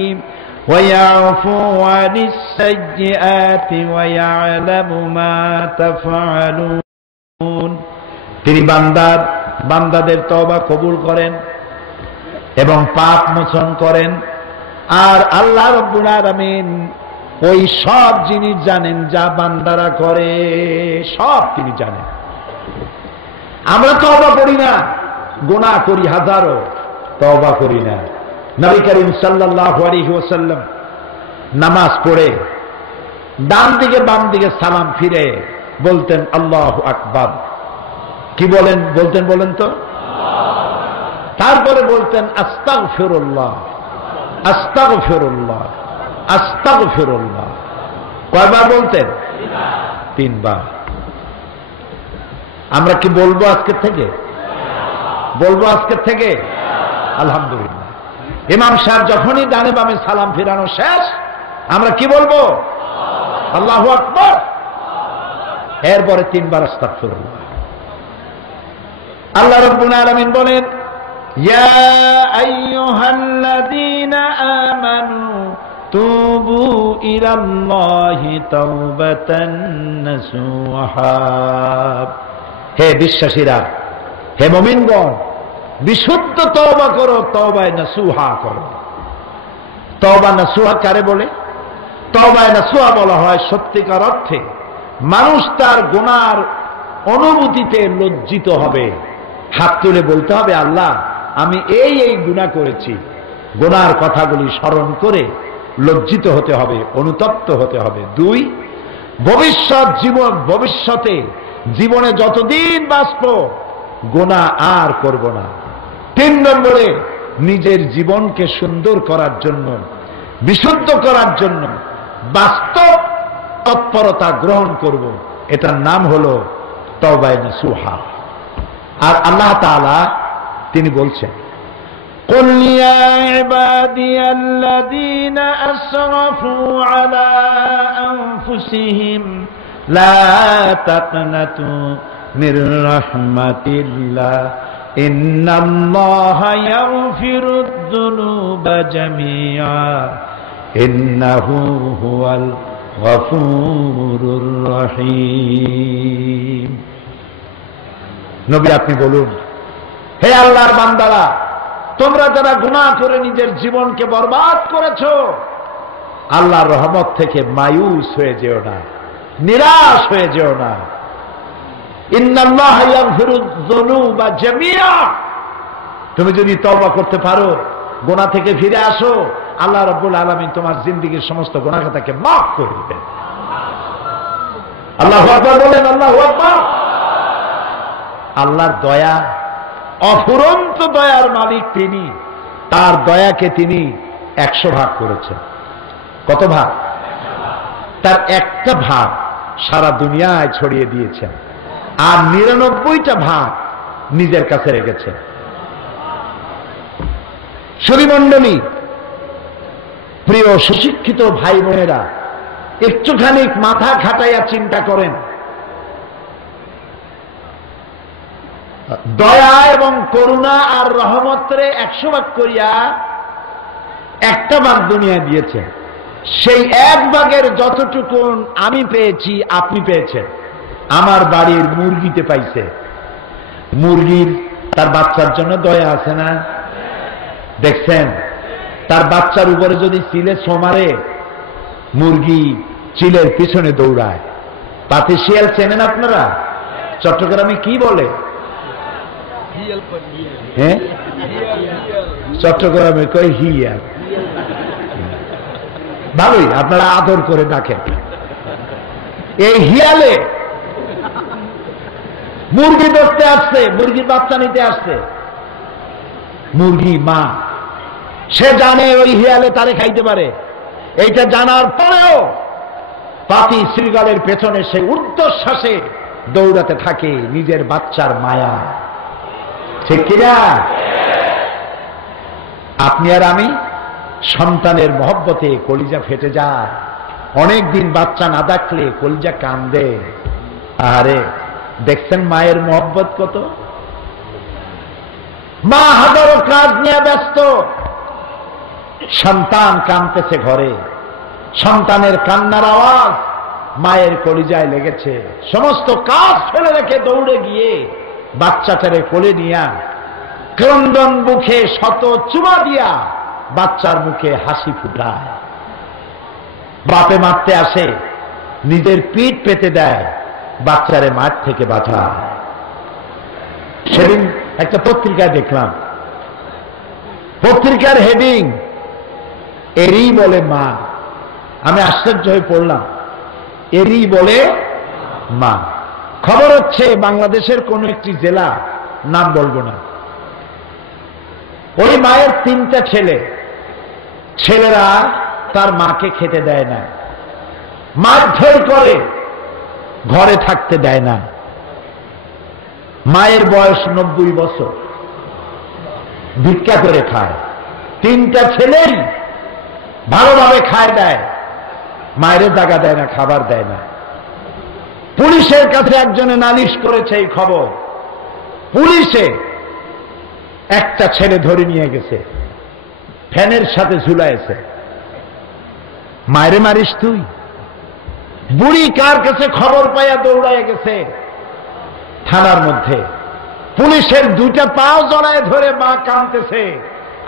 ওয়া ইয়াফু আনিস সাইয়্যাতি ওয়া ইয়ালামু মা তাফআলুন। তিনি বান্দাদের তওবা কবুল করেন এবং পাপ মোচন করেন। আর আল্লাহ রাব্বুল আলামিন ওই সব জিনিস জানেন যা বান্দারা করে, সব তিনি জানেন। আমরা তওবা করি না, গুনাহ করি হাজারো, তওবা করি না। নবী করিম সাল্লাল্লাহু আলাইহি ওয়াসাল্লাম নামাজ পড়ে ডান দিকে বাম দিকে সালাম ফিরে বলতেন আল্লাহু আকবার। কি বলতেন বলেন তো? তারপরে বলতেন আস্তাগফিরুল্লাহ, আস্তাগফিরুল্লাহ, আস্তাগফিরুল্লাহ। কয়বার বলতেন? 3 বার। আমরা কি বলবো আজকের থেকে? বলবো আজকের থেকে? আলহামদুলিল্লাহ। ইমাম সাহেব যখনই ডানে বামে সালাম ফিরানো শেষ, আমরা কি বলবো? আল্লাহু আকবার। এরপরে 3 বার আস্তাগফিরুল্লাহ। আল্লাহ রাব্বুল আলামিন বলেন, ইয়া আইয়ুহাল্লাযীনা আমানু তুবু ইলাল্লাহি তাওবাতান নাসুহা। হে বিশ্বাসীরা, হে মুমিনগণ, বিশুদ্ধ তওবা করো, তওবায়ে নাসুহা করো। তওবা নাসুহা কারে বলে? তওবায়ে নাসুহা বলা হয় সত্যিকার অর্থে মানুষ তার গুনার অনুভূতিতে লজ্জিত হবে, হাত তুলে বলতে হবে, আল্লাহ আমি এই এই গুনাহ করেছি। গুনার কথাগুলি স্মরণ করে লজ্জিত হতে হবে, অনুতপ্ত হতে হবে। 2, ভবিষ্যতে জীবনে যতদিন বাঁচব গুনাহ আর করব না। 3 নম্বরে নিজের জীবনকে সুন্দর করার জন্য, বিশুদ্ধ করার জন্য বাস্তব তৎপরতা গ্রহণ করব। এটার নাম হলো তওবায়ে নাসুহা। আর আল্লাহ তাআলা তিনি বলছেন, قل يا عبادي الذين أسرفوا على أنفسهم لا تقنطوا من رحمة الله إن الله يغفر الذنوب جميعا إنه هو الغفور الرحيم। নবী আপনি বলুন, হে আল্লাহর বান্দারা, তোমরা যারা গুনাহ করে নিজের জীবনকে বরবাদ করেছো, আল্লাহর রহমত থেকে মায়ুস হয়ে যেও না, নিরাশ হয়ে যেও না। ইন্নাল্লাহা ইয়াগফিরুয যুনুবা জামিআ। তুমি যদি তওবা করতে পারো, গুনাহ থেকে ফিরে আসো, আল্লাহ রাব্বুল আলামিন তোমার জিন্দেগীর সমস্ত গুনাহ খাতাকে মাফ করে দিবেন। আল্লাহু আকবার বলেন, আল্লাহু আকবার। আল্লাহর দয়া, অফুরন্ত দয়ার মালিক তিনি। তার দয়াকে তিনি 100 ভাগ করেছেন। কত ভাগ? তার একটা ভাগ সারা দুনিয়ায় ছড়িয়ে দিয়েছেন, আর 99টা ভাগ নিজের কাছে রেখেছেন। সুধীমণ্ডলী, প্রিয় সুশিক্ষিত ভাই বোনেরা, একটুখানি মাথা খাটাইয়া চিন্তা করেন, দয়া এবং করুণা আর রহমতরে 100 ভাগ করিয়া একটা ভাগ দুনিয়া দিয়েছে। সেই 1 ভাগের যতটুকু আমি পেয়েছি, আপনি পেয়েছেন। আমার বাড়ির মুরগিতে পাইছে। মুরগির তার বাচ্চার জন্য দয়া আছে না? দেখছেন, তার বাচ্চার উপরে যদি চিলে ছোমারে, মুরগি চিলের পিছনে দৌড়ায়। পাতি শিয়াল চেনেন আপনারা? চট্টগ্রামে কি বলে? হ্যাঁ, চট্টগ্রামে কই হিয়াল। ভালোই, আপনারা আদর করে ডাকেন। এই হিয়ালে মুরগি ধরতে আসছে, মুরগির বাচ্চা নিতে আসছে। মুরগি মা, সে জানে ওই হিয়ালে তারে খাইতে পারে। এইটা জানার পরেও পাতি শ্রীগালের পেছনে সে ঊর্ধ্বশ্বাসে দৌড়াতে থাকে নিজের বাচ্চার মায়া। ঠিক কিনা? আপনি আর আমি সন্তানের মহব্বতে কলিজা ফেটে যায়। অনেকদিন বাচ্চা না দেখলে কলিজা কান্দে। আরে দেখছেন মায়ের মহব্বত কত? মা হাজারো কাজ নিয়ে ব্যস্ত, সন্তান কাঁদতেছে ঘরে, সন্তানের কান্নার আওয়াজ মায়ের কলিজায় লেগেছে। সমস্ত কাজ ফেলে রেখে দৌড়ে গিয়ে বাচ্চাটারে কোলে নিয়া ক্রন্দন মুখে শত চুমা দিয়া বাচ্চার মুখে হাসি ফুটায়। বাপে মারতে আসে, নিজের পিঠ পেতে দেয়, বাচ্চারে মাঠ থেকে বাঁচায়। সেদিন একটা পত্রিকায় দেখলাম, পত্রিকার হেডিং, এরই বলে মা। আমি আশ্চর্য হয়ে পড়লাম, এরই বলে মা। খবর হচ্ছে বাংলাদেশের কোন একটি জেলা, নাম বলবো না, ওই মায়ের 3টা ছেলে। ছেলেরা তার মাকে খেতে দেয় না, মারধর করে, ঘরে থাকতে দেয় না। মায়ের বয়স 90 বছর, ভিক্ষা করে খায়। তিনটা ছেলেই ভালোভাবে খায় দেয়, মায়ের জায়গা দেয় না, খাবার দেয় না। পুলিশের কাছে একজনে নালিশ করেছে এই খবর। পুলিশে একটা ছেলে ধরে নিয়ে গেছে, ফ্যানের সাথে ঝুলাইছে। মায়েরে মারিস তুই? বুড়ি কার কাছে খবর পাইয়া দৌড়াইয়া গেছে থানার মধ্যে। পুলিশের দুইটা পাও জড়ায় ধরে মা কাঁদতেছে,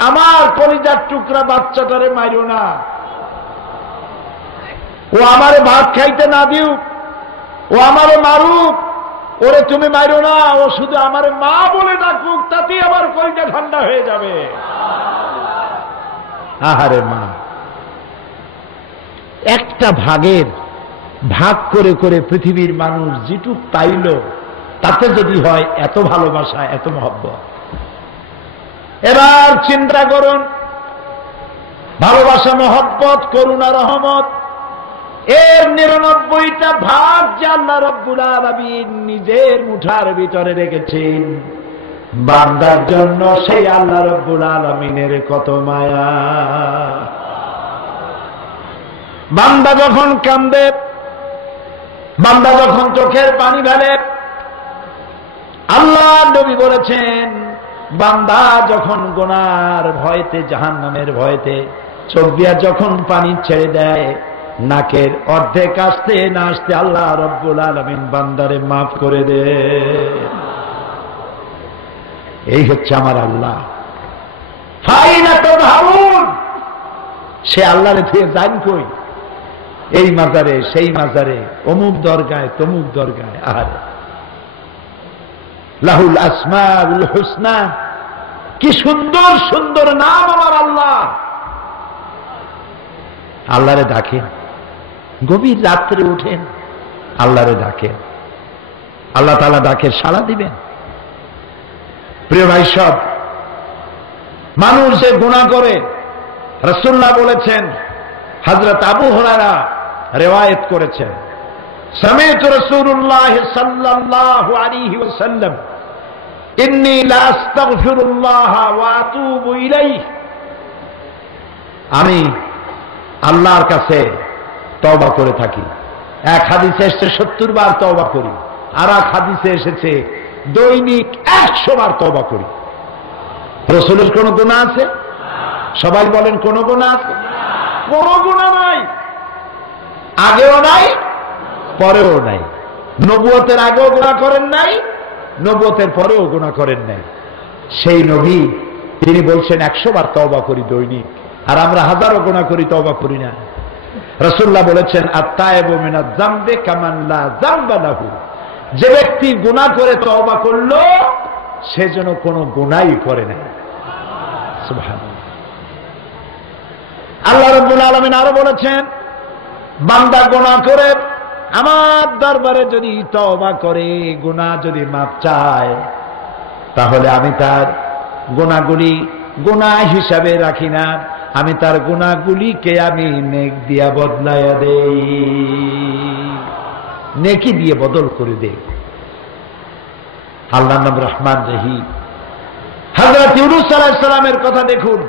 আমার কলিজার টুকরা বাচ্চাটারে মারিও না, ও আমারে ভাত খাইতে না দিও, ও আমারে মারুক, ওরে তুমি মারিও না, ও শুধু আমারে মা বলে ডাকুক, তাতেই আমার কলিজা ঠান্ডা হয়ে যাবে। আহারে মা, একটা ভাগের ভাগ করে করে পৃথিবীর মানুষ যেটুক পাইল, তাতে যদি হয় এত ভালোবাসা, এত মহব্বত। এবার চিন্তা করুন, ভালোবাসা, মহব্বত, করুণা, রহমত, এর ৯৯টা ভাগ যে আল্লাহ রব্বুল আলামিন নিজের মুঠার ভিতরে রেখেছেন বান্দার জন্য, সেই আল্লাহ রব্বুল আলামিনের কত মায়া। বান্দা যখন কান্দে, বান্দা যখন চোখের পানি ঢালে, আল্লাহ নবী বলেছেন, বান্দা যখন গুনার ভয়তে, জাহান্নামের ভয়তে চোখ দিয়া যখন পানি ছেড়ে দেয়, নাকের অর্ধেক আসতে না আসতে আল্লাহ রব্বুল আলামিন বান্দারে মাফ করে দে। এই হচ্ছে আমার আল্লাহ। ফাইনা তাযহাবুন, সে আল্লাহরে থেকে যান কই? এই মাজারে, সেই মাজারে, অমুক দরগায়, তমুক দরগায়। আর লাহুল আসমাউল হুসনা, কি সুন্দর সুন্দর নাম আমার আল্লাহ। আল্লাহরে ডাকেন, গভীর রাত্রে উঠেন, আল্লাহরে ডাকেন, আল্লাহ তাআলা ডাকে সাড়া দিবেন। প্রিয় ভাই, সব মানুষ যে গুনাহ করে, রাসূলুল্লাহ বলেছেন, হযরত আবু হুরায়রা রিওয়ায়াত করেছেন, সামি'তু রাসূলুল্লাহ সাল্লাল্লাহু আলাইহি ওয়াসাল্লাম ইন্নী লা আস্তাগফিরুল্লাহ ওয়া আতুবু ইলাইহি, আমি আল্লাহর কাছে তওবা করে থাকি। এক হাদিসে এসেছে ৭০ বার তওবা করি, আর এক হাদিসে এসেছে দৈনিক ১০০ বার তওবা করি। রাসূলের কোন গুনাহ আছে? সবাই বলেন, কোন গুনাহ আছে? কোন গুনাহ নাই, আগেও নাই, পরেও নাই। নবুয়তের আগেও গুনাহ করেন নাই, নবুয়তের পরেও গুনাহ করেন নাই। সেই নবী তিনি বলছেন ১০০ বার তওবা করি দৈনিক, আর আমরা হাজারো গুনাহ করি, তওবা করি না। রাসূলুল্লাহ বলেছেন, আত-তায়েবু মিনাজ যামবি কামান লা যামবা লাহু, যে ব্যক্তি গুনাহ করে তওবা করলো, সে যেন কোনো গুনাহই করে না। সুবহানাল্লাহ। আল্লাহ রাব্বুল আলামিন আরো বলেছেন, বান্দা গুনাহ করে আমার দরবারে যদি তওবা করে, গুনাহ যদি মাপ চায়, তাহলে আমি তার গুনাহগুলি গুনাহ হিসাবে রাখি না, আমি তার গুনাহগুলিকে আমি নেক দিয়া বদলাইয়া দেই, নেকি দিয়ে বদল করে দেই। আল্লাহর নাম রহমান রহিম। হযরত ইউনূস আলাইহিস সালামের কথা দেখুন,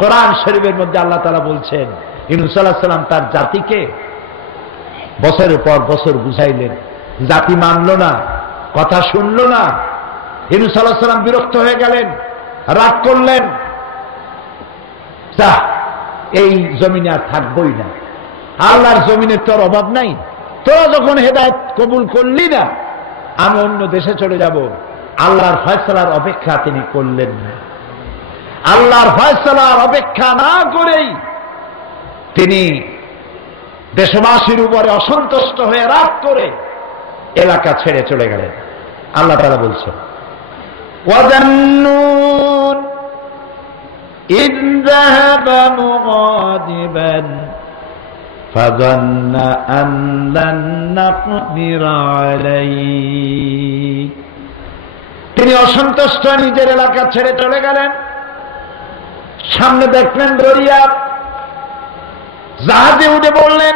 কোরআন শরীফের মধ্যে আল্লাহ তাআলা বলছেন, ইউনূস আলাইহিস সালাম তার জাতিকে বছরের পর বছর বুঝাইলেন, জাতি মানল না, কথা শুনল না। ইউনূস আলাইহিস সালাম বিরক্ত হয়ে গেলেন, রাগ করলেন, এই জমিনে আর থাকবই না, আল্লাহর জমিনের তোর অভাব নাই, তোরা যখন হেদায়েত কবুল করলি না, আমি অন্য দেশে চলে যাব। আল্লাহর ফয়সালার অপেক্ষা তিনি করলেন না। আল্লাহর ফয়সালার অপেক্ষা না করেই তিনি দেশবাসীর উপরে অসন্তুষ্ট হয়ে রাগ করে এলাকা ছেড়ে চলে গেলেন। আল্লাহ তাআলা বলছেন, ওয়াজান্নুন ইয যাহাবা মুগাদিবান ফাযান্না আন লান নাকদির আলাইহি, তিনি অসন্তুষ্ট নিজের এলাকা ছেড়ে চলে গেলেন। সামনে দেখলেন দরিয়া, জাহাজে উঠে পড়লেন,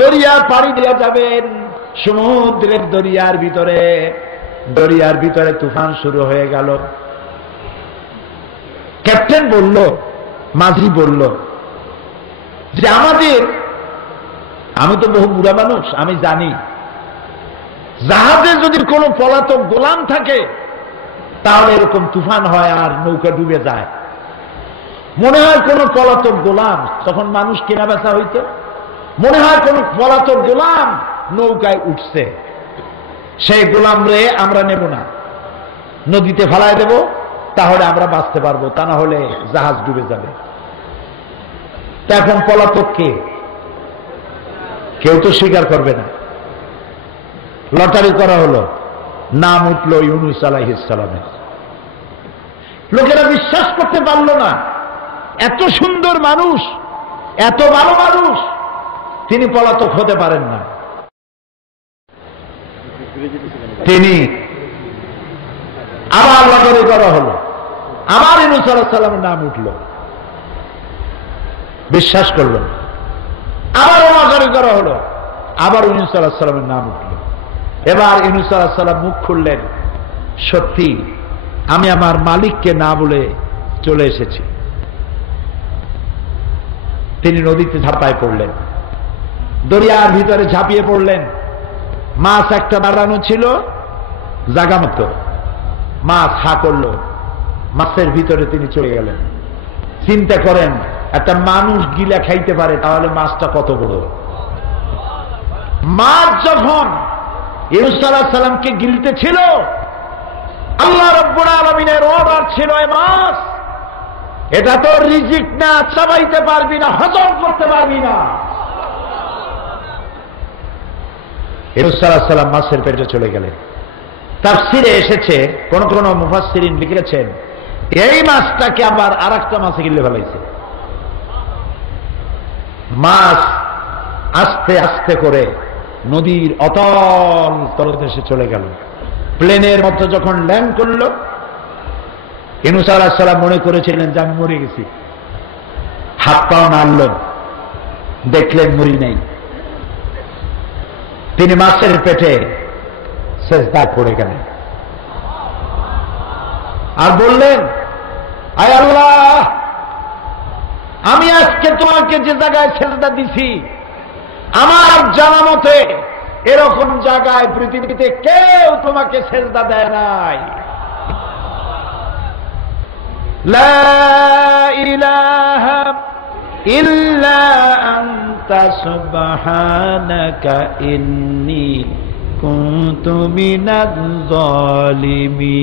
দরিয়া পাড়ি দিয়ে যাবেন। সমুদ্রের দরিয়ার ভিতরে তুফান শুরু হয়ে গেল। ক্যাপ্টেন বলল, মাঝি বলল যে আমি তো বহু বুড়া মানুষ, আমি জানি জাহাজে যদি কোনো পলাতক গোলাম থাকে তাহলে এরকম তুফান হয় আর নৌকা ডুবে যায়। মনে হয় কোন পলাতক গোলাম, তখন মানুষ কেনা বেচা হইত, মনে হয় কোন পলাতক গোলাম নৌকায় উঠছে, সেই গোলাম রে আমরা নেব না, নদীতে ফেলায় দেব, তাহলে আমরা বাঁচতে পারবো, তা না হলে জাহাজ ডুবে যাবে। এখন পলাতক কে? কেউ তো স্বীকার করবে না। লটারি করা হলো, নাম উঠল ইউনূস আলাইহিস সালামের। লোকেরা বিশ্বাস করতে পারল না, এত সুন্দর মানুষ, এত ভালো মানুষ, তিনি পলাতক হতে পারেন না। তিনি আবার লটারি করা হলো, আবার ইউনূস আলাইহিস সালামের নাম উঠল, বিশ্বাস করলেন। আবার লটারি করা হলো, আবার ইউনূস আলাইহিস সালামের নাম উঠল। এবার ইউনূস আলাইহিস সালাম মুখ খুললেন, সত্যি আমি আমার মালিককে না বলে চলে এসেছি। তিনি নদীতে ঝাঁপায় পড়লেন, দরিয়ার ভিতরে ঝাঁপিয়ে পড়লেন। মাছ একটা দাঁড়ানো ছিল জাগা মতো, মাছ হা করল, মাছের ভিতরে তিনি চলে গেলেন। চিন্তা করেন, একটা মানুষ গিলা খাইতে পারে তাহলে মাছটা কত বড়। মাছ যখন ইউনূস আলাইহিস সালামকে গিলতে ছিল, আল্লাহ রাব্বুল আলামিনের অর্ডার ছিল, এ মাছ এটা তো রিজিক না, চাবাইতে পারবি না, হজম করতে পারবি না। ইউনূস আলাইহিস সালাম মাছের পেটে চলে গেলেন। তাফসীরে এসেছে, কোন কোন মুফাসসিরিন লিখেছেন এই মাছটাকে আবার আরেকটা মাছে গিলে ফেলাইছে। মাছ আস্তে আস্তে করে নদীর অতল তলদেশে চলে গেল। প্লেনের মতো যখন ল্যান্ড করল, ইউনূস আলাইহিস সালাম মনে করেছিলেন যে আমি মরে গেছি। হাত পা নাড়লেন, দেখলেন মরি নাই। তিনি মাছের পেটে সেজদায় পড়ে গেলেন আর বললেন, আয় আল্লাহ, আমি আজকে তোমাকে যে জায়গায় সেজদা দিছি, আমার জানা মতে এরকম জায়গায় পৃথিবীতে কেউ তোমাকে সেজদা দেয় নাই। লা ইলাহা ইল্লা আনতা সুবহানাকা ইন্নী কুনতু মিনাজ জালিমিন।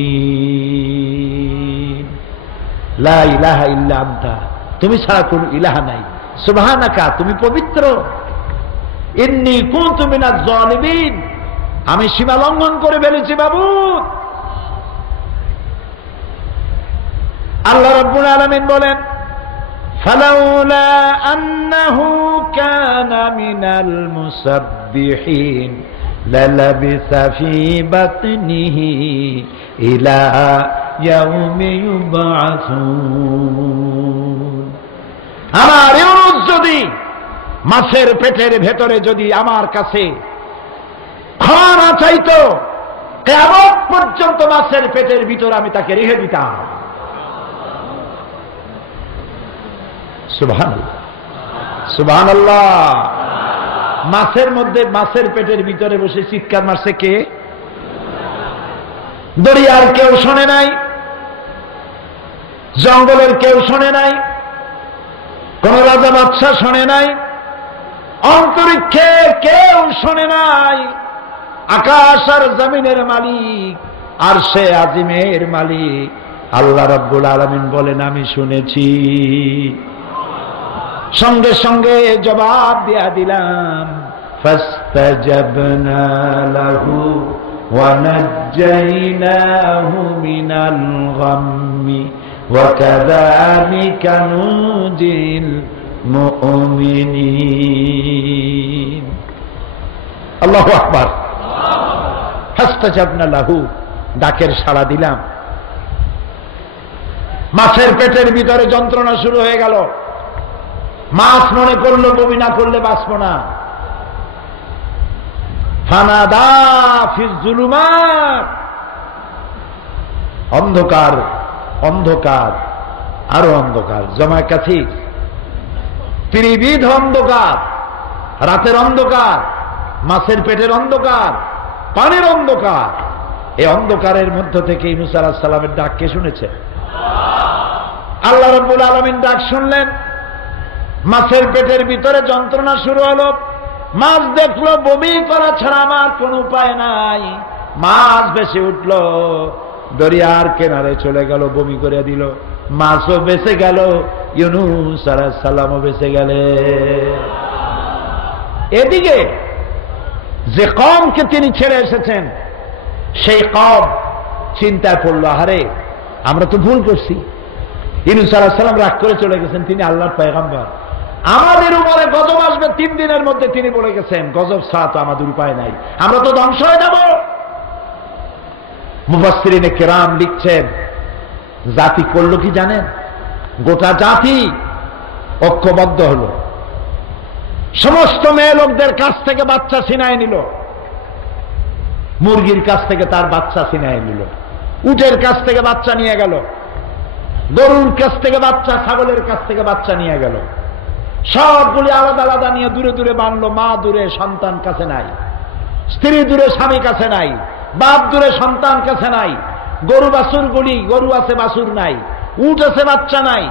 লা ইলাহা ইল্লা আনতা, তুমি ছাড়া কোন ইলাহা নাই, সুবহানাকা, তুমি পবিত্র, ইন্নী কুনতু মিনাজ জালিমিন, আমি সীমা লঙ্ঘন করে ফেলেছি বাবু। আল্লাহ রাব্বুল আলামিন বলেন, ফালাউলা আন্নাহু কানা মিনাল মুসাব্বিহিন লালাবিসা ফি বাতনিহি ইলা ইয়াউমি ইউবআসুন। আমার ইউনূস যদি মাছের পেটের ভেতরে যদি আমার কাছে ক্ষমা না চাইতো, কিয়ামত পর্যন্ত মাছের পেটের ভিতরে আমি তাকে রেখে দিতাম। সুবহানাল্লাহ, সুবহানাল্লাহ। মাছের মধ্যে, মাছের পেটের ভিতরে বসে চিৎকার মারছে কে? দরিয়ার কেউ শোনে নাই, জঙ্গলের কেউ শোনে নাই, কোন রাজা বাদশা শোনে নাই, অন্তরিক্ষের কেউ শোনে নাই, আকাশ আর জমিনের মালিক আরশে আজিমের মালিক আল্লাহ রাব্বুল আলামিন বলেন, আমি শুনেছি। সঙ্গে সঙ্গে জবাব দিয়া দিলাম, ফাস্তাজাবনা লাহু ওয়া নাজ্জাইনাহু মিনাল গাম্মি ওয়া কাযালিকা নুজিল মুমিনিন। আল্লাহু আকবার। ফাস্তাজাবনা লাহু, ডাকের সাড়া দিলাম। মাছের পেটের ভিতরে যন্ত্রণা শুরু হয়ে গেল। মাছ মনে করলো বমি না করলে বাঁচব না। ফানাদা ফিজ জুলুমাত, অন্ধকার অন্ধকার আরো অন্ধকার জমা কাছি, ত্রিবিধ অন্ধকার, রাতের অন্ধকার, মাছের পেটের অন্ধকার, পানির অন্ধকার। এই অন্ধকারের মধ্য থেকে মুসা আলাইহিস সালামের ডাক কে শুনেছে? আল্লাহ রাব্বুল আলামিন ডাক শুনলেন। মাছের পেটের ভিতরে যন্ত্রণা শুরু হলো। মাছ দেখলো বমি করা ছাড়া আমার কোন উপায় নাই। মাছ বেঁচে উঠল, দরিয়ার কিনারে চলে গেল, বমি করে দিল। মাছও বেঁচে গেল, ইউনূস আলাইহিস সালামও বেঁচে গেলেন। এদিকে যে কওমকে তিনি ছেড়ে এসেছেন, সেই কওম চিন্তায় পড়ল, আরে আমরা তো ভুল করছি। ইউনূস আলাইহিস সালাম রাগ করে চলে গেছেন, তিনি আল্লাহর পয়গম্বর, আমাদের উপরে গজব আসবে 3 দিনের মধ্যে তিনি বলে গেছেন, গজব ছাড়া তো আমাদের উপায় নাই, আমরা তো ধ্বংস হয়ে যাব। মুফাসসিরিনে কেরাম লিখছেন, জাতি করল কি জানেন? গোটা জাতি ঐক্যবদ্ধ হলো, সমস্ত মেয়ে লোকদের কাছ থেকে বাচ্চা ছিনায় নিল, মুরগির কাছ থেকে তার বাচ্চা ছিনায় নিল, উটের কাছ থেকে বাচ্চা নিয়ে গেল, গরুর কাছ থেকে বাচ্চা, ছাগলের কাছ থেকে বাচ্চা নিয়ে গেল, সবগুলি আলাদা আলাদা নিয়ে দূরে দূরে বানলো। মা দূরে, সন্তান কাছে নাই, স্ত্রী দূরে, স্বামী কাছে নাই, বাপ দূরে, সন্তান কাছে নাই, গরু বাছুরগুলি, গরু আছে বাছুর নাই, উট আছে বাচ্চা নাই,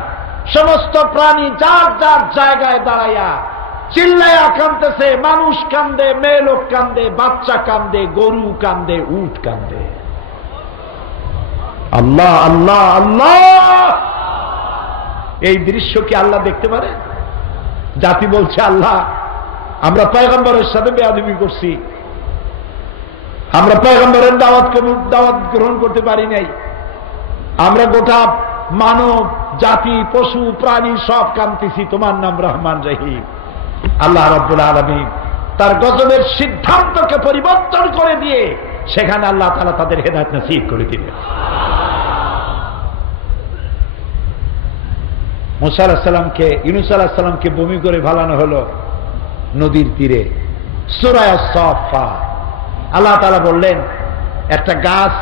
সমস্ত প্রাণী যার যার জায়গায় দাঁড়াইয়া চিল্লাইয়া কাঁদতেছে। মানুষ কান্দে, মেয়ে লোক কান্দে, বাচ্চা কান্দে, গরু কান্দে, উট কান্দে। আল্লাহ আল্লাহ আল্লাহ! এই দৃশ্য কি আল্লাহ দেখতে পারে? জাতি বলছে, আল্লাহ আমরা পয়গম্বরের সাথে বেয়াদবি করছি, আমরা পয়গম্বরের দাওয়াত গ্রহণ করতে পারি নাই, আমরা গোটা মানব জাতি, পশু প্রাণী সব কাঁদতেছি, তোমার নাম রহমান রহিম। আল্লাহ রাব্বুল আলামিন তার গজবের সিদ্ধান্তকে পরিবর্তন করে দিয়ে সেখানে আল্লাহ তাআলা তাদের হেদায়েত নসিব করে দিলেন। মুসা আলাইহিস সালামকে, ইউনূস আলাইহিস সালামকে বমি করে ভালানো হলো নদীর তীরে। সূরা আস-সাফফাত আল্লাহ তাআলা বললেন, একটা গাছ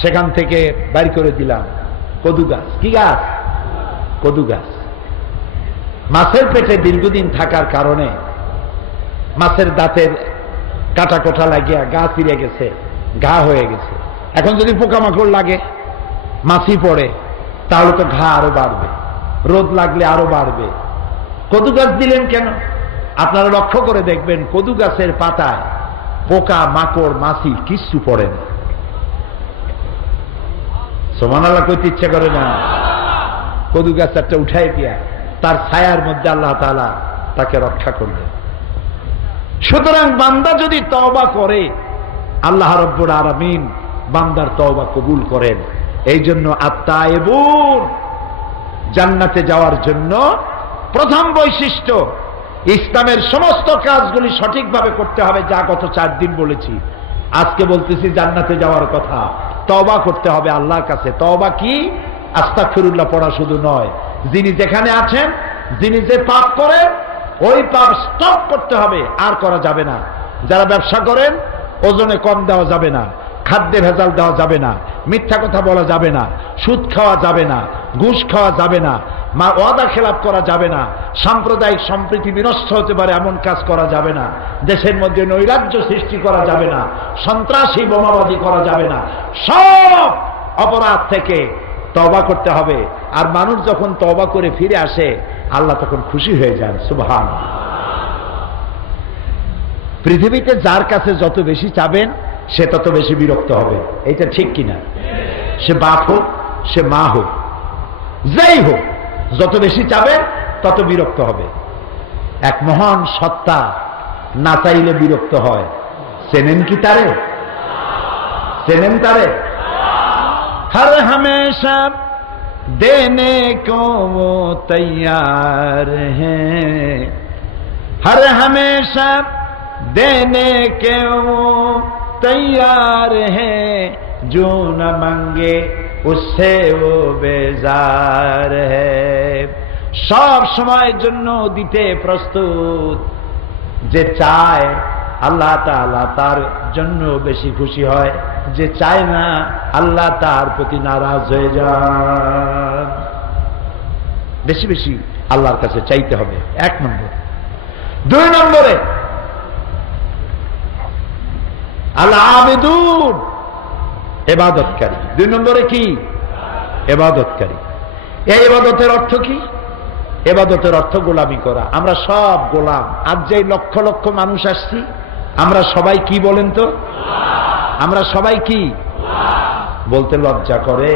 সেখান থেকে বাইর করে দিলাম, কদু গাছ। কি গাছ? কদু গাছ। মাছের পেটে দীর্ঘদিন থাকার কারণে মাছের দাঁতের কাটা কোটা লাগিয়া গা চিরে গেছে, ঘা হয়ে গেছে। এখন যদি পোকামাকড় লাগে, মাছি পড়ে, তাহলে তো ঘা আরো বাড়বে, রোদ লাগলে আরো বাড়বে। কদু গাছ দিলেন কেন? আপনারা লক্ষ্য করে দেখবেন, কদু গাছের পাতায় পোকা মাকড় মাছি কিচ্ছু পড়ে না। সুবহানাল্লাহ কইতে ইচ্ছা করে না? কদু গাছ একটা উঠাই দিয়া তার ছায়ার মধ্যে আল্লাহ তাআলা তাকে রক্ষা করলেন। সুতরাং বান্দা যদি তওবা করে, আল্লাহ রাব্বুল আলামিন বান্দার তওবা কবুল করেন। এই জন্য আত-তায়েবুন জান্নাতে যাওয়ার জন্য প্রথম বৈশিষ্ট্য, ইসলামের সমস্ত কাজগুলি সঠিকভাবে করতে হবে, যা গত 4 দিন বলেছি। আজকে বলতেছি জান্নাতে যাওয়ার কথা। তওবা করতে হবে আল্লাহর কাছে। তওবা কি? আস্তাগফিরুল্লাহ পড়া শুধু নয়, যিনি যেখানে আছেন, যিনি যে পাপ করেন, ওই পাপ স্টপ করতে হবে, আর করা যাবে না। যারা ব্যবসা করেন, ওজনে কম দেওয়া যাবে না, খাদ্যে ভেজাল দেওয়া যাবে না, মিথ্যা কথা বলা যাবে না, সুদ খাওয়া যাবে না, ঘুষ খাওয়া যাবে না, ওয়াদা খেলাপ করা যাবে না, সাম্প্রদায়িক সম্প্রীতি বিনষ্ট হতে পারে এমন কাজ করা যাবে না, দেশের মধ্যে নৈরাজ্য সৃষ্টি করা যাবে না, সন্ত্রাসী বোমাবাজি করা যাবে না। সব অপরাধ থেকে তওবা করতে হবে। আর মানুষ যখন তওবা করে ফিরে আসে, আল্লাহ তখন খুশি হয়ে যান। সুবহানাল্লাহ। পৃথিবীতে যার কাছে যত বেশি চাবেন, সে তত বেশি বিরক্ত হবে। এটা ঠিক কিনা? সে বাপ হোক, সে মা হোক, যাই হোক, যত বেশি চাবেন তত বিরক্ত হবে। এক মহান সত্তা না চাইলে বিরক্ত হয়। চেনেন কি তারে? চেনেন তারে? हर हमेशा देने को वो तैयार हैं, हर हमेशा देने के वो तैयार हैं, जो न मांगे उससे वो बेजार है। सब সময়ের জন্য দিতে প্রস্তুত। যে চায় আল্লাহ তাআলা তার জন্য বেশি খুশি হয়, যে চায় না আল্লাহ তার প্রতি নারাজ হয়ে যান। বেশি বেশি আল্লাহর কাছে চাইতে হবে, 1 নম্বর। 2 নম্বরে আল আবিদুন, ইবাদতকারী। 2 নম্বরে কি? ইবাদতকারী। এই ইবাদতের অর্থ কি? ইবাদতের অর্থ গোলামি করা। আমরা সব গোলাম। আজ যে লক্ষ লক্ষ মানুষ আসছি, আমরা সবাই কি বলেন তো? আমরা সবাই কি বলতে লজ্জা করে?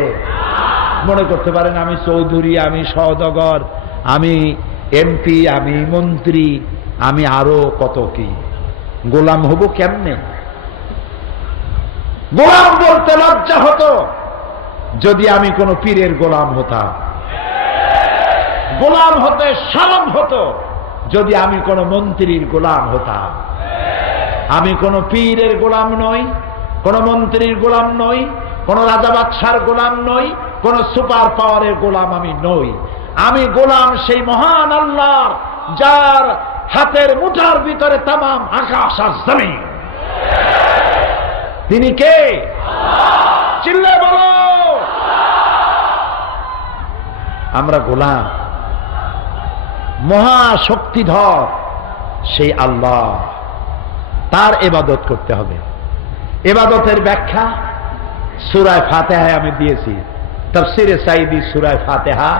মনে করতে পারেন আমি চৌধুরী, আমি সওদাগর, আমি এমপি, আমি মন্ত্রী, আমি আরো কত কি। গোলাম হব কেমনে? গোলাম বলতে লজ্জা হতো যদি আমি কোন পীরের গোলাম হতাম। গোলাম হতে শরম হতো যদি আমি কোন মন্ত্রীর গোলাম হতাম। আমি কোন পীরের গোলাম নই, কোন মন্ত্রীর গোলাম নই, কোন রাজা বাদশার গোলাম নই, কোন সুপার পাওয়ারের গোলাম আমি নই। আমি গোলাম সেই মহান আল্লাহ যার হাতের মুঠার ভিতরে তামাম আকাশ আর জমিন। তিনি কে? চিল্লে বলো। আমরা গোলাম। মহাশক্তিধর সেই আল্লাহ, তার ইবাদত করতে হবে। ইবাদতের ব্যাখ্যা সূরা ফাতিহায় আমি দিয়েছি। তাফসীরে সাঈদী সূরা ফাতিহা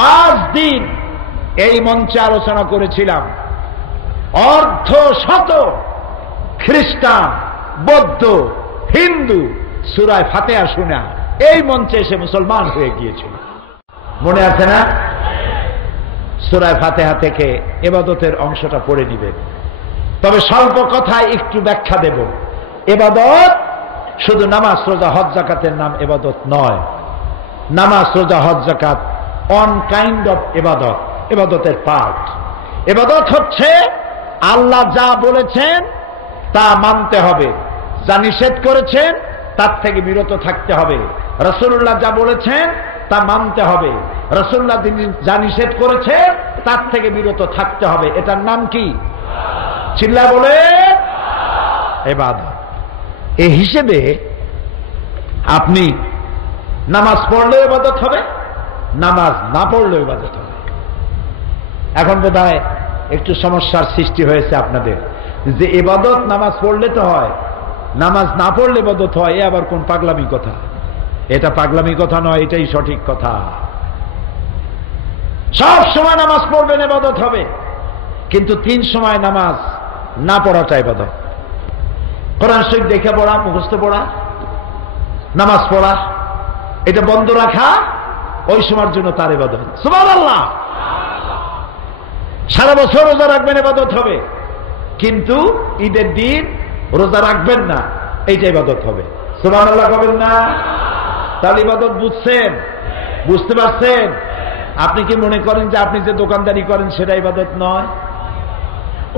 5 দিন এই মঞ্চে আলোচনা করেছিলাম। অর্ধ শত খ্রিস্টান, বৌদ্ধ, হিন্দু সূরা ফাতিহা শোনা এই মঞ্চে এসে মুসলমান হয়ে গিয়েছিল। মনে আছে না? সূরা ফাতিহা থেকে ইবাদতের অংশটা পড়ে নিবেন। তবে স্বল্প কথায় একটু ব্যাখ্যা দেব। ইবাদত শুধু নামাজ, রোজা, হজ, যাকাতের নাম ইবাদত নয়। নামাজ, রোজা, হজ, যাকাত অন কাইন্ড অফ ইবাদত, ইবাদতের পার্ট। ইবাদত হচ্ছে আল্লাহ যা বলেছেন তা মানতে হবে, যা নিষেধ করেছেন তার থেকে বিরত থাকতে হবে। রাসূলুল্লাহ যা বলেছেন তা মানতে হবে, রাসূলুল্লাহ যা নিষেধ করেছেন তার থেকে বিরত থাকতে হবে। এটার নাম কি? চিল্লা বলে ইবাদত। এই হিসেবে আপনি নামাজ পড়লেও ইবাদত হবে, নামাজ না পড়লেও ইবাদত হবে। এখন বোধহয় একটু সমস্যার সৃষ্টি হয়েছে আপনাদের যে ইবাদত নামাজ পড়লে তো হয়, নামাজ না পড়লে ইবাদত হয়। এ আবার কোন পাগলামি কথা? এটা পাগলামি কথা নয়, এটাই সঠিক কথা। সব সময় নামাজ পড়বেন, ইবাদত হবে। কিন্তু 3 সময় নামাজ না পড়াটা ইবাদত। কোরআন শরীফ দেখে পড়া, মুখস্থ পড়া, নামাজ পড়া, এটা বন্ধ রাখা ওই সময়ের জন্য তার ইবাদত। সুবহানাল্লাহ। সারা বছর রোজা রাখবেন, ইবাদত হবে। কিন্তু ঈদের দিন রোজা রাখবেন না, এইটা ইবাদত হবে। সুবহানাল্লাহ বলবেন না? তাহলে ইবাদত বুঝছেন? বুঝতে পারছেন? আপনি কি মনে করেন যে আপনি যে দোকানদারি করেন সেটা ইবাদত নয়?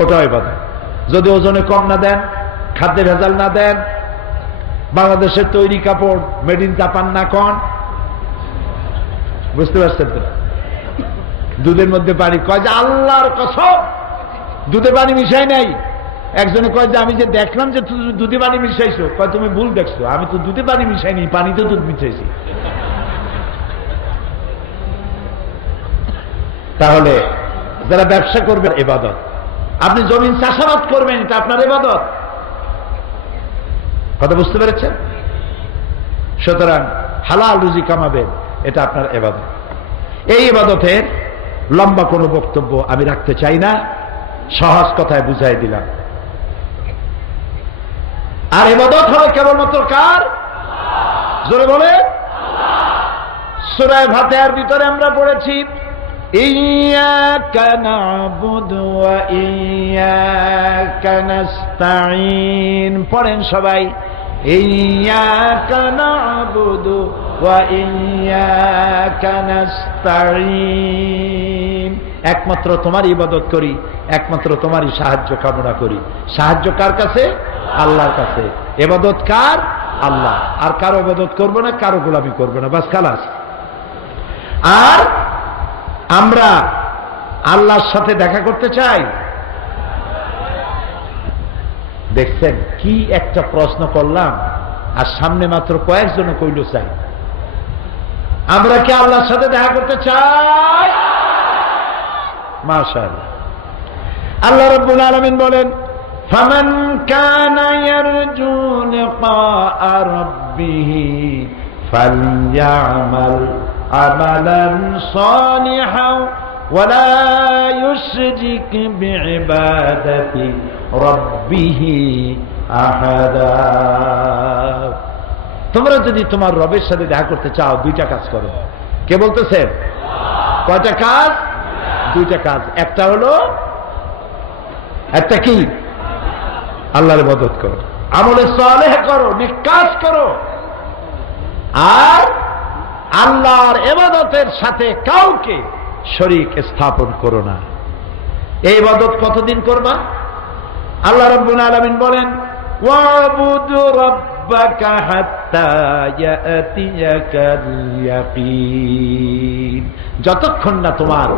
ওটাও ইবাদত। যদি ওজনে কম না দেন, খাদ্যে ভেজাল না দেন, বাংলাদেশের তৈরি কাপড় মেড ইন জাপান না কন, বুঝতে পারছেন তো? দুধের মধ্যে পানি, কয় যে আল্লাহর কসম দুধে পানি মিশাই নাই। একজনে কয় যে আমি যে দেখলাম যে দুধে পানি মিশাইছো, কয় তুমি ভুল দেখছো, আমি তো দুধে পানি মিশাইনি, পানিতে দুধ মিশাইছি। তাহলে যারা ব্যবসা করবেন ইবাদত, আপনি জমিন চাষাবাদ করবেন, এটা আপনার ইবাদত। কথা বুঝতে পেরেছেন? সুতরাং হালাল রুজি কামাবেন, এটা আপনার ইবাদত। এই ইবাদতের লম্বা কোনো বক্তব্য আমি রাখতে চাই না, সহজ কথায় বুঝাই দিলাম। আর ইবাদত হবে কেবলমাত্র কার? জোরে বলে। সূরা ফাতিহার ভিতরে আমরা পড়েছি ইয়্যাকা না'বুদু ওয়া ইয়্যাকা নাস্তাঈন। পড়েন সবাই, ইয়্যাকা না'বুদু ওয়া ইয়্যাকা নাস্তাঈন। একমাত্র তোমার ইবাদত করি, একমাত্র তোমারই সাহায্য কামনা করি। সাহায্য কার কাছে? আল্লাহর কাছে। ইবাদত কার? আল্লাহ। আর কারো ইবাদত করবো না, কারো গোলামি করবো না, বাস খালাস। আর আমরা আল্লাহর সাথে দেখা করতে চাই। দেখছেন কি একটা প্রশ্ন করলাম, আর সামনে মাত্র কয়েকজন কইল চাই। আমরা কি আল্লাহর সাথে দেখা করতে চাই? মাশাআল্লাহ। আল্লাহ রাব্বুল আলামিন বলেন, ফামান কানা ইয়ারজু লিকা রাব্বিহি ফালইয়ামাল আমালান সালিহান ওয়া লা ইউশরিক বিইবাদাতি রাব্বিহি আহাদা। তোমরা যদি তোমার রবের সাথে দেখা করতে চাও, দুইটা কাজ করো। কে বলতেছেন? কয়টা কাজ? দুইটা কাজ। একটা হলো, একটা কি? আল্লাহর ইবাদত করো, আমলে সালেহ করো, নেক কাজ করো, আর আল্লাহর ইবাদতের সাথে কাউকে শরীক স্থাপন করো না। এই ইবাদত কতদিন করবা? আল্লাহ রাব্বুল আলামিন বলেন, ওয়াবুদ রাব্বাকা হাত্তা ইয়াতিয়াকাল ইয়াকিন। যতক্ষণ না তোমার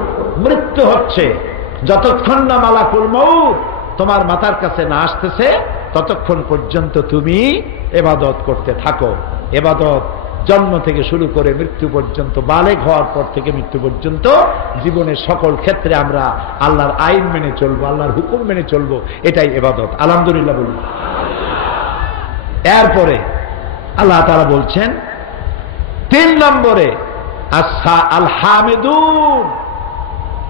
মৃত্যু হচ্ছে, যতক্ষণ না মালাকুল মউত তোমার মাথার কাছে না আসতেছে, ততক্ষণ পর্যন্ত তুমি ইবাদত করতে থাকো। ইবাদত জন্ম থেকে শুরু করে মৃত্যু পর্যন্ত, বালেগ হওয়ার পর থেকে মৃত্যু পর্যন্ত জীবনের সকল ক্ষেত্রে আমরা আল্লাহর আইন মেনে চলবো, আল্লাহর হুকুম মেনে চলবো, এটাই ইবাদত। আলহামদুলিল্লাহ বলুন। এরপরে আল্লাহ তাআলা বলছেন 3 নম্বরে, আল হামিদুন,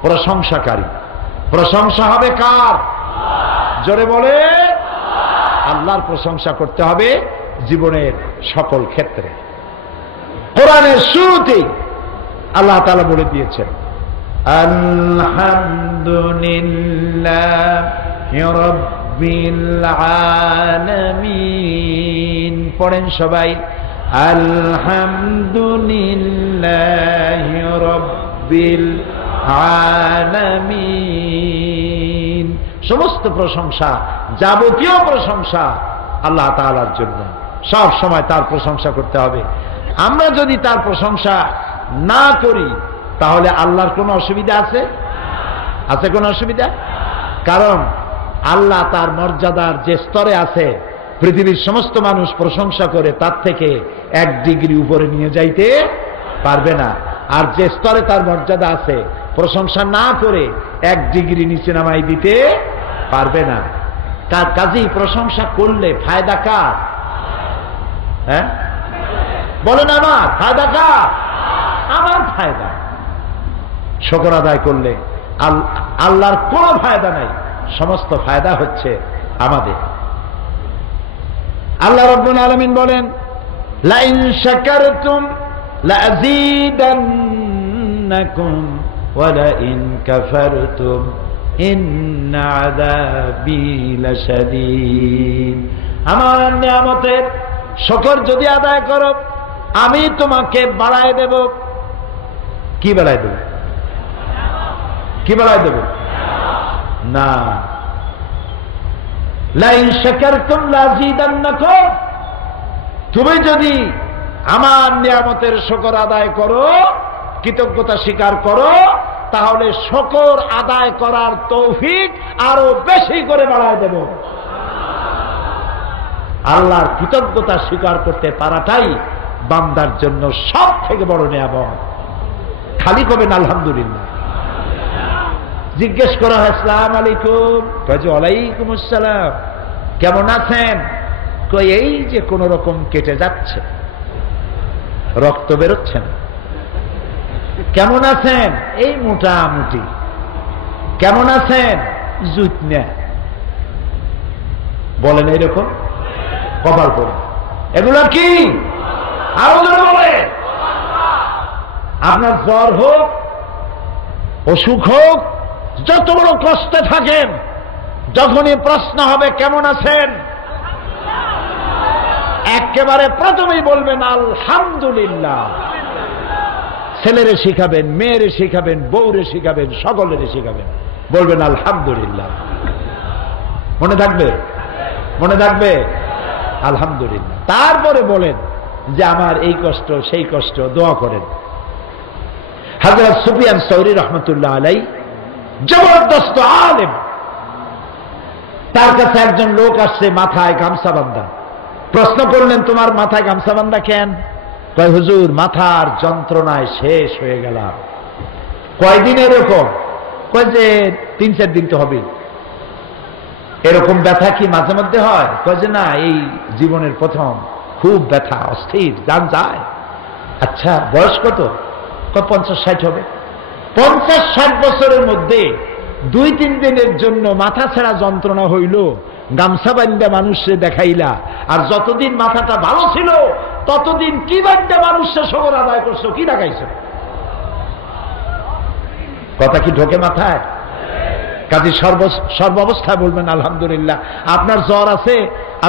প্রশংসাকারী। প্রশংসা হবে কার? জোরে বলে, আল্লাহর প্রশংসা করতে হবে জীবনের সকল ক্ষেত্রে। কোরআনের শুরুতেই আল্লাহ তাআলা বলে দিয়েছেন, আলহামদুলিল্লাহি রাব্বিল আলামিন। পড়েন সবাই, আলহামদুলিল্লাহি রাব্বিল আলামিন। সমস্ত প্রশংসা, যাবতীয় প্রশংসা আল্লাহ তাআলার জন্য। সব সময় তার প্রশংসা করতে হবে। আমরা যদি তার প্রশংসা না করি, তাহলে আল্লাহর কোনো অসুবিধা আছে? আছে কোনো অসুবিধা? কারণ আল্লাহ তার মর্যাদার যে স্তরে আছে, পৃথিবীর সমস্ত মানুষ প্রশংসা করে তার থেকে 1 ডিগ্রি উপরে নিয়ে যাইতে পারবে না। আর যে স্তরে তার মর্যাদা আছে, প্রশংসা না করে 1 ডিগ্রি নিচে নামাই দিতে পারবে না। তার কাজেই প্রশংসা করলে ফায়দা কার? হ্যাঁ বলেন, আমার ফায়দা কার? আমার ফায়দা। শুকর আদায় করলে আল্লাহর কোনো ফায়দা নাই, সমস্ত ফায়দা হচ্ছে আমাদের। আল্লাহ রাব্বুল আলামিন বলেন, লা ইন শাকারতুম লাযীদান্নাকুম ওয়া লা ইন কাফারতুম ইন্না আযাবী লাশাদীদ। আমার নিয়ামতের শুকর যদি আদায় করো, আমি তোমাকে বাড়ায় দেব। কি বাড়ায় দেব? কি বাড়ায় দেব? না, লা ইন শাকারতুম লাযীদান্নাকুম। তুমি যদি আমার নিয়ামতের শুকর আদায় করো, কৃতজ্ঞতা স্বীকার করো, তাহলে শুকর আদায় করার তৌফিক আরো বেশি করে বাড়ায় দেব। আল্লাহর কৃতজ্ঞতা স্বীকার করতে পারাটাই বান্দার জন্য সব থেকে বড় নিয়ামত। খালি কবেন আলহামদুলিল্লাহ। জিজ্ঞেস করা হয়, আসসালামু আলাইকুম। ওয়ালাইকুম আসসালাম। কেমন আছেন? কই এই যে কোন রকম কেটে যাচ্ছে, রক্ত বেরোচ্ছে না। কেমন আছেন? এই মোটামুটি। কেমন আছেন? জুতনা। বলেন এইরকম কপাল পড়ে। এগুলো কি? আরো জোরে বলে। আপনার জ্বর হোক, অসুখ হোক, যত বড় কষ্টে থাকেন, যখনই প্রশ্ন হবে কেমন আছেন, একেবারে প্রথমেই বলবেন আলহামদুলিল্লাহ। ছেলেরে শিখাবেন, মেয়েরে শিখাবেন, বউরে শিখাবেন, সকলেরে শিখাবেন, বলবেন আলহামদুলিল্লাহ। মনে থাকবে? মনে থাকবে? আলহামদুলিল্লাহ। তারপরে বলেন যে আমার এই কষ্ট সেই কষ্ট, দোয়া করেন। হযরত সুফিয়ান সৌরি রহমতুল্লাহ আলাই জবরদস্ত আলেম, তার কাছে একজন লোক আসছে মাথায় গামছা বান্ধা। প্রশ্ন করলেন, তোমার মাথায় গামছা বান্ধা কেন? কয় হুজুর মাথার যন্ত্রণায় শেষ হয়ে গেলাম। কয়দিন এরকম? কয় যে 3-4 দিন তো হবে। এরকম ব্যথা কি মাঝে মধ্যে হয়? কয় যে না, এই জীবনের প্রথম খুব ব্যথা, অস্থির, জান যায়। আচ্ছা বয়স কত? কয় 50-60 হবে। 50-60 বছরের মধ্যে 2-3 দিনের জন্য মাথা ছেড়া যন্ত্রণা হইল, গামছা বান্ধা মানুষে দেখাইলা, আর যতদিন মাথাটা ভালো ছিল ততদিন কি বান্ধা মানুষের সবর আদায় করছো, কি দেখাইছো? কথা কি ঢোকে মাথায়? কাজে সর্বাবস্থায় বলবেন আলহামদুলিল্লাহ। আপনার জ্বর আছে,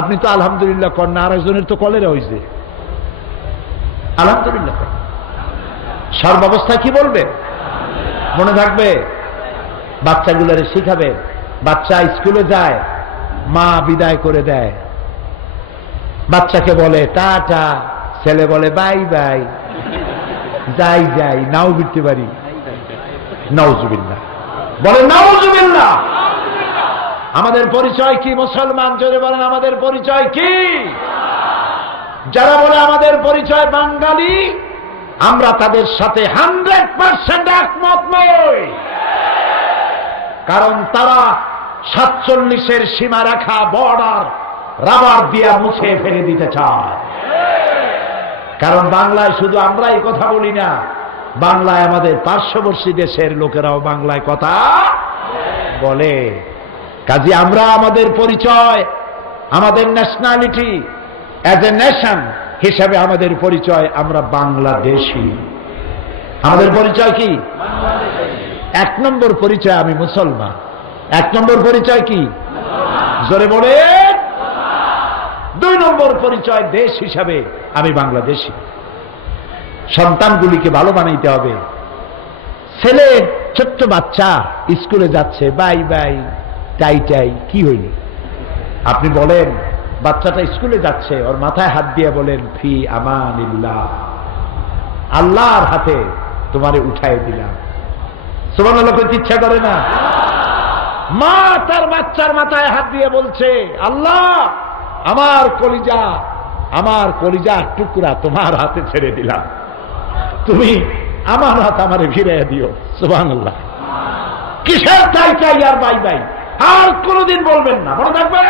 আপনি তো আলহামদুলিল্লাহ করেন, আরেকজনের তো কলেরা হয়েছে, আলহামদুলিল্লাহ। সর্বাবস্থায় কি বলবেন? মনে থাকবে, বাচ্চাগুলোরে শিখাবে। বাচ্চা স্কুলে যায়, মা বিদায় করে দেয়, বাচ্চাকে বলে টাটা, ছেলে বলে বাই বাই, যাই যাই, নাও বিরতে পারি, নাউজুবিল্লাহ, বলে নাউজুবিল্লাহ। আমাদের পরিচয় কি মুসলমান? জোরে বলেন আমাদের পরিচয় কি? যারা বলে আমাদের পরিচয় বাঙালি, আমরা তাদের সাথে 100% একমত নই। কারণ তারা 47-এর সীমারেখা, বর্ডার রাবার দিয়া মুছে ফেলে দিতে চায়। কারণ বাংলায় শুধু আমরাই কথা বলি না, বাংলায় আমাদের পার্শ্ববর্তী দেশের লোকেরাও বাংলায় কথা বলে। কাজে আমরা আমাদের পরিচয়, আমাদের ন্যাশনালিটি, অ্যাজ এ নেশন হিসাবে আমাদের পরিচয়, আমরা বাংলাদেশী। আমাদের পরিচয় কি? 1 নম্বর পরিচয় আমি মুসলমান। 1 নম্বর পরিচয় কি? জোরে বলে। 2 নম্বর পরিচয় দেশ হিসাবে আমি বাংলাদেশী। সন্তানগুলিকে ভালো বানাইতে হবে। ছেলে ছোট্ট বাচ্চা স্কুলে যাচ্ছে, বাই বাই টাই টাই, কি হইল? আপনি বলেন বাচ্চাটা স্কুলে যাচ্ছে, ওর মাথায় হাত দিয়ে বলেন ফি আমানিল্লাহ, আল্লাহর হাতে তোমারে উঠাই দিলাম। সুবহানাল্লাহ করতে ইচ্ছা করে না? মা তার বাচ্চার মাথায় হাত দিয়ে বলছে আল্লাহ, আমার কলিজা টুকরা তোমার হাতে ছেড়ে দিলাম, তুমি আমার হাত আমারে ফিরিয়ে দিও। সুবহানাল্লাহ। কিসের চাই চাই আর বাই বাই আর কোনদিন বলবেন না, মনে থাকবে।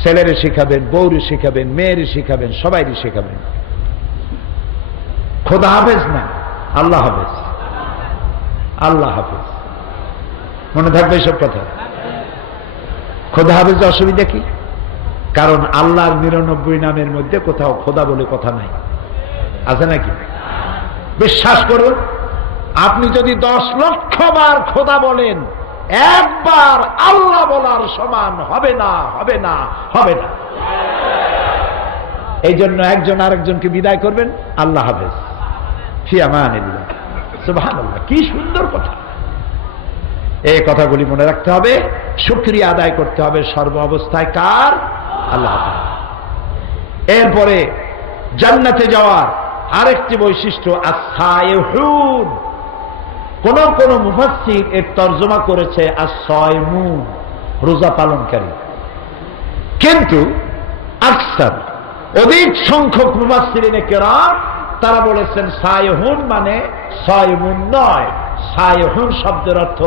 ছেলেরে শিখাবেন, বউরে শিখাবেন, মেয়েরে শিখাবেন, সবাইরে শিখাবেন। খোদা হাফেজ না, আল্লাহ হাফেজ, আল্লাহ হাফেজ। মনে থাকবে এসব কথা। খোদা হাফেজ অসুবিধা কি? কারণ আল্লাহর 99 নামের মধ্যে কোথাও খোদা বলে কথা নাই, আছে নাকি? বিশ্বাস করুন, আপনি যদি 10 লক্ষ বার খোদা বলেন, একবার আল্লাহ বলার সমান হবে না, হবে না, হবে না। এই জন্য একজন আরেকজনকে বিদায় করবেন আল্লাহ হাফেজ, ফি আমানিল্লাহ। সুবহানাল্লাহ, কি সুন্দর কথা। এই কথাগুলি মনে রাখতে হবে, শুকরিয়া আদায় করতে হবে সর্ব অবস্থায় কার? আল্লাহ। এরপরে জান্নাতে যাওয়ার আরেকটি বৈশিষ্ট্য as-সায়হুন। কোন কোন মুফাসসির এর তরজমা করেছে as-সায়মুন, রোজা পালনকারী। কিন্তু আকসার, অধিক সংখ্যক মুফাসসিরিনে কেরাম তারা বলেছেন সায়হুন মানে সায়মুন নয়, সায়হুন শব্দের অর্থ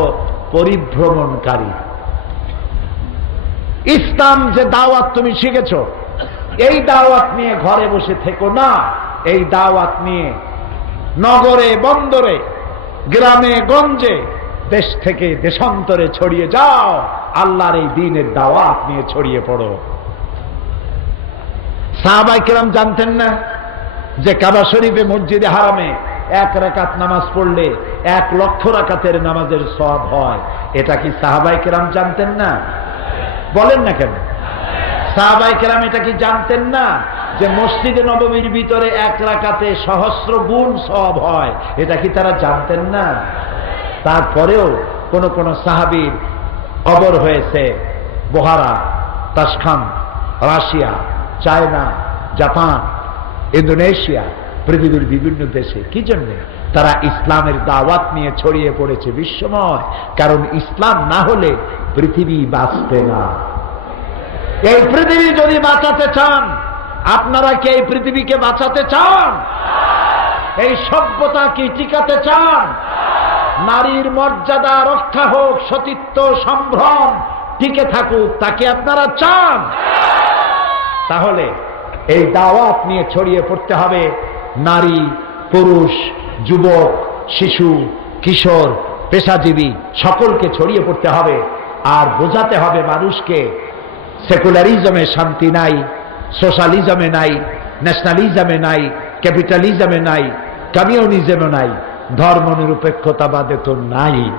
পরিভ্রমণকারী। ইসলাম যে দাওয়াত তুমি শিখেছ, এই দাওয়াত নিয়ে ঘরে বসে থেকো না, এই দাওয়াত নিয়ে নগরে বন্দরে, গ্রামে গঞ্জে, দেশ থেকে দেশান্তরে ছড়িয়ে যাও। আল্লাহর এই দ্বীনের দাওয়াত নিয়ে ছড়িয়ে পড়ো। সাহাবায়ে কেরাম জানতেন না যে কাবা শরীফে, মসজিদে হারামে 1 রাকাত নামাজ পড়লে 1 লক্ষ রাকাতের নামাজের সওয়াব হয়? এটা কি সাহাবায়ে কেরাম জানতেন না? বলেন না কেন? সাহাবায়ে কেরাম এটা কি জানতেন না যে মসজিদে নববীর ভিতরে 1 রাকাতে সহস্র গুণ সওয়াব হয়? এটা কি তারা জানতেন না? তারপরেও কোন কোন সাহাবীর কবর হয়েছে বোহারা, তাশখান্ত, রাশিয়া, চায়না, জাপান, ইন্দোনেশিয়া, পৃথিবীর বিভিন্ন দেশে। কি জন্য? তারা ইসলামের দাওয়াত নিয়ে ছড়িয়ে পড়েছে বিশ্বময়। কারণ ইসলাম না হলে পৃথিবী বাঁচবে না। এই পৃথিবী যদি বাঁচাতে চান, আপনারা কি এই পৃথিবীকে বাঁচাতে চান? এই সভ্যতা কি টিকাতে চান? নারীর মর্যাদা রক্ষা হোক, সতীত্ব সম্ভ্রম টিকে থাকুক, তাকে আপনারা চান? তাহলে এই দাওয়াত নিয়ে ছড়িয়ে পড়তে হবে। নারী, পুরুষ, যুবক, শিশু, কিশোর, পেশাজীবী সকলকে ছড়িয়ে পড়তে হবে। আর বোঝাতে হবে মানুষকে সেকুলারিজমে শান্তি নাই, সোশ্যালিজমে নাই, ন্যাশনালিজমে নাই, ক্যাপিটালিজমে নাই, কমিউনিজমে নাই, ধর্মনিরপেক্ষতাবাদে তো নাই।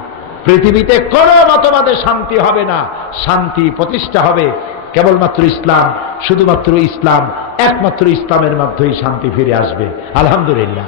পৃথিবীতে কোনো মতবাদে শান্তি হবে না। শান্তি প্রতিষ্ঠা হবে কেবলমাত্র ইসলাম, শুধুমাত্র ইসলাম, একমাত্র ইসলামের মাধ্যমেই শান্তি ফিরে আসবে। আলহামদুলিল্লাহ।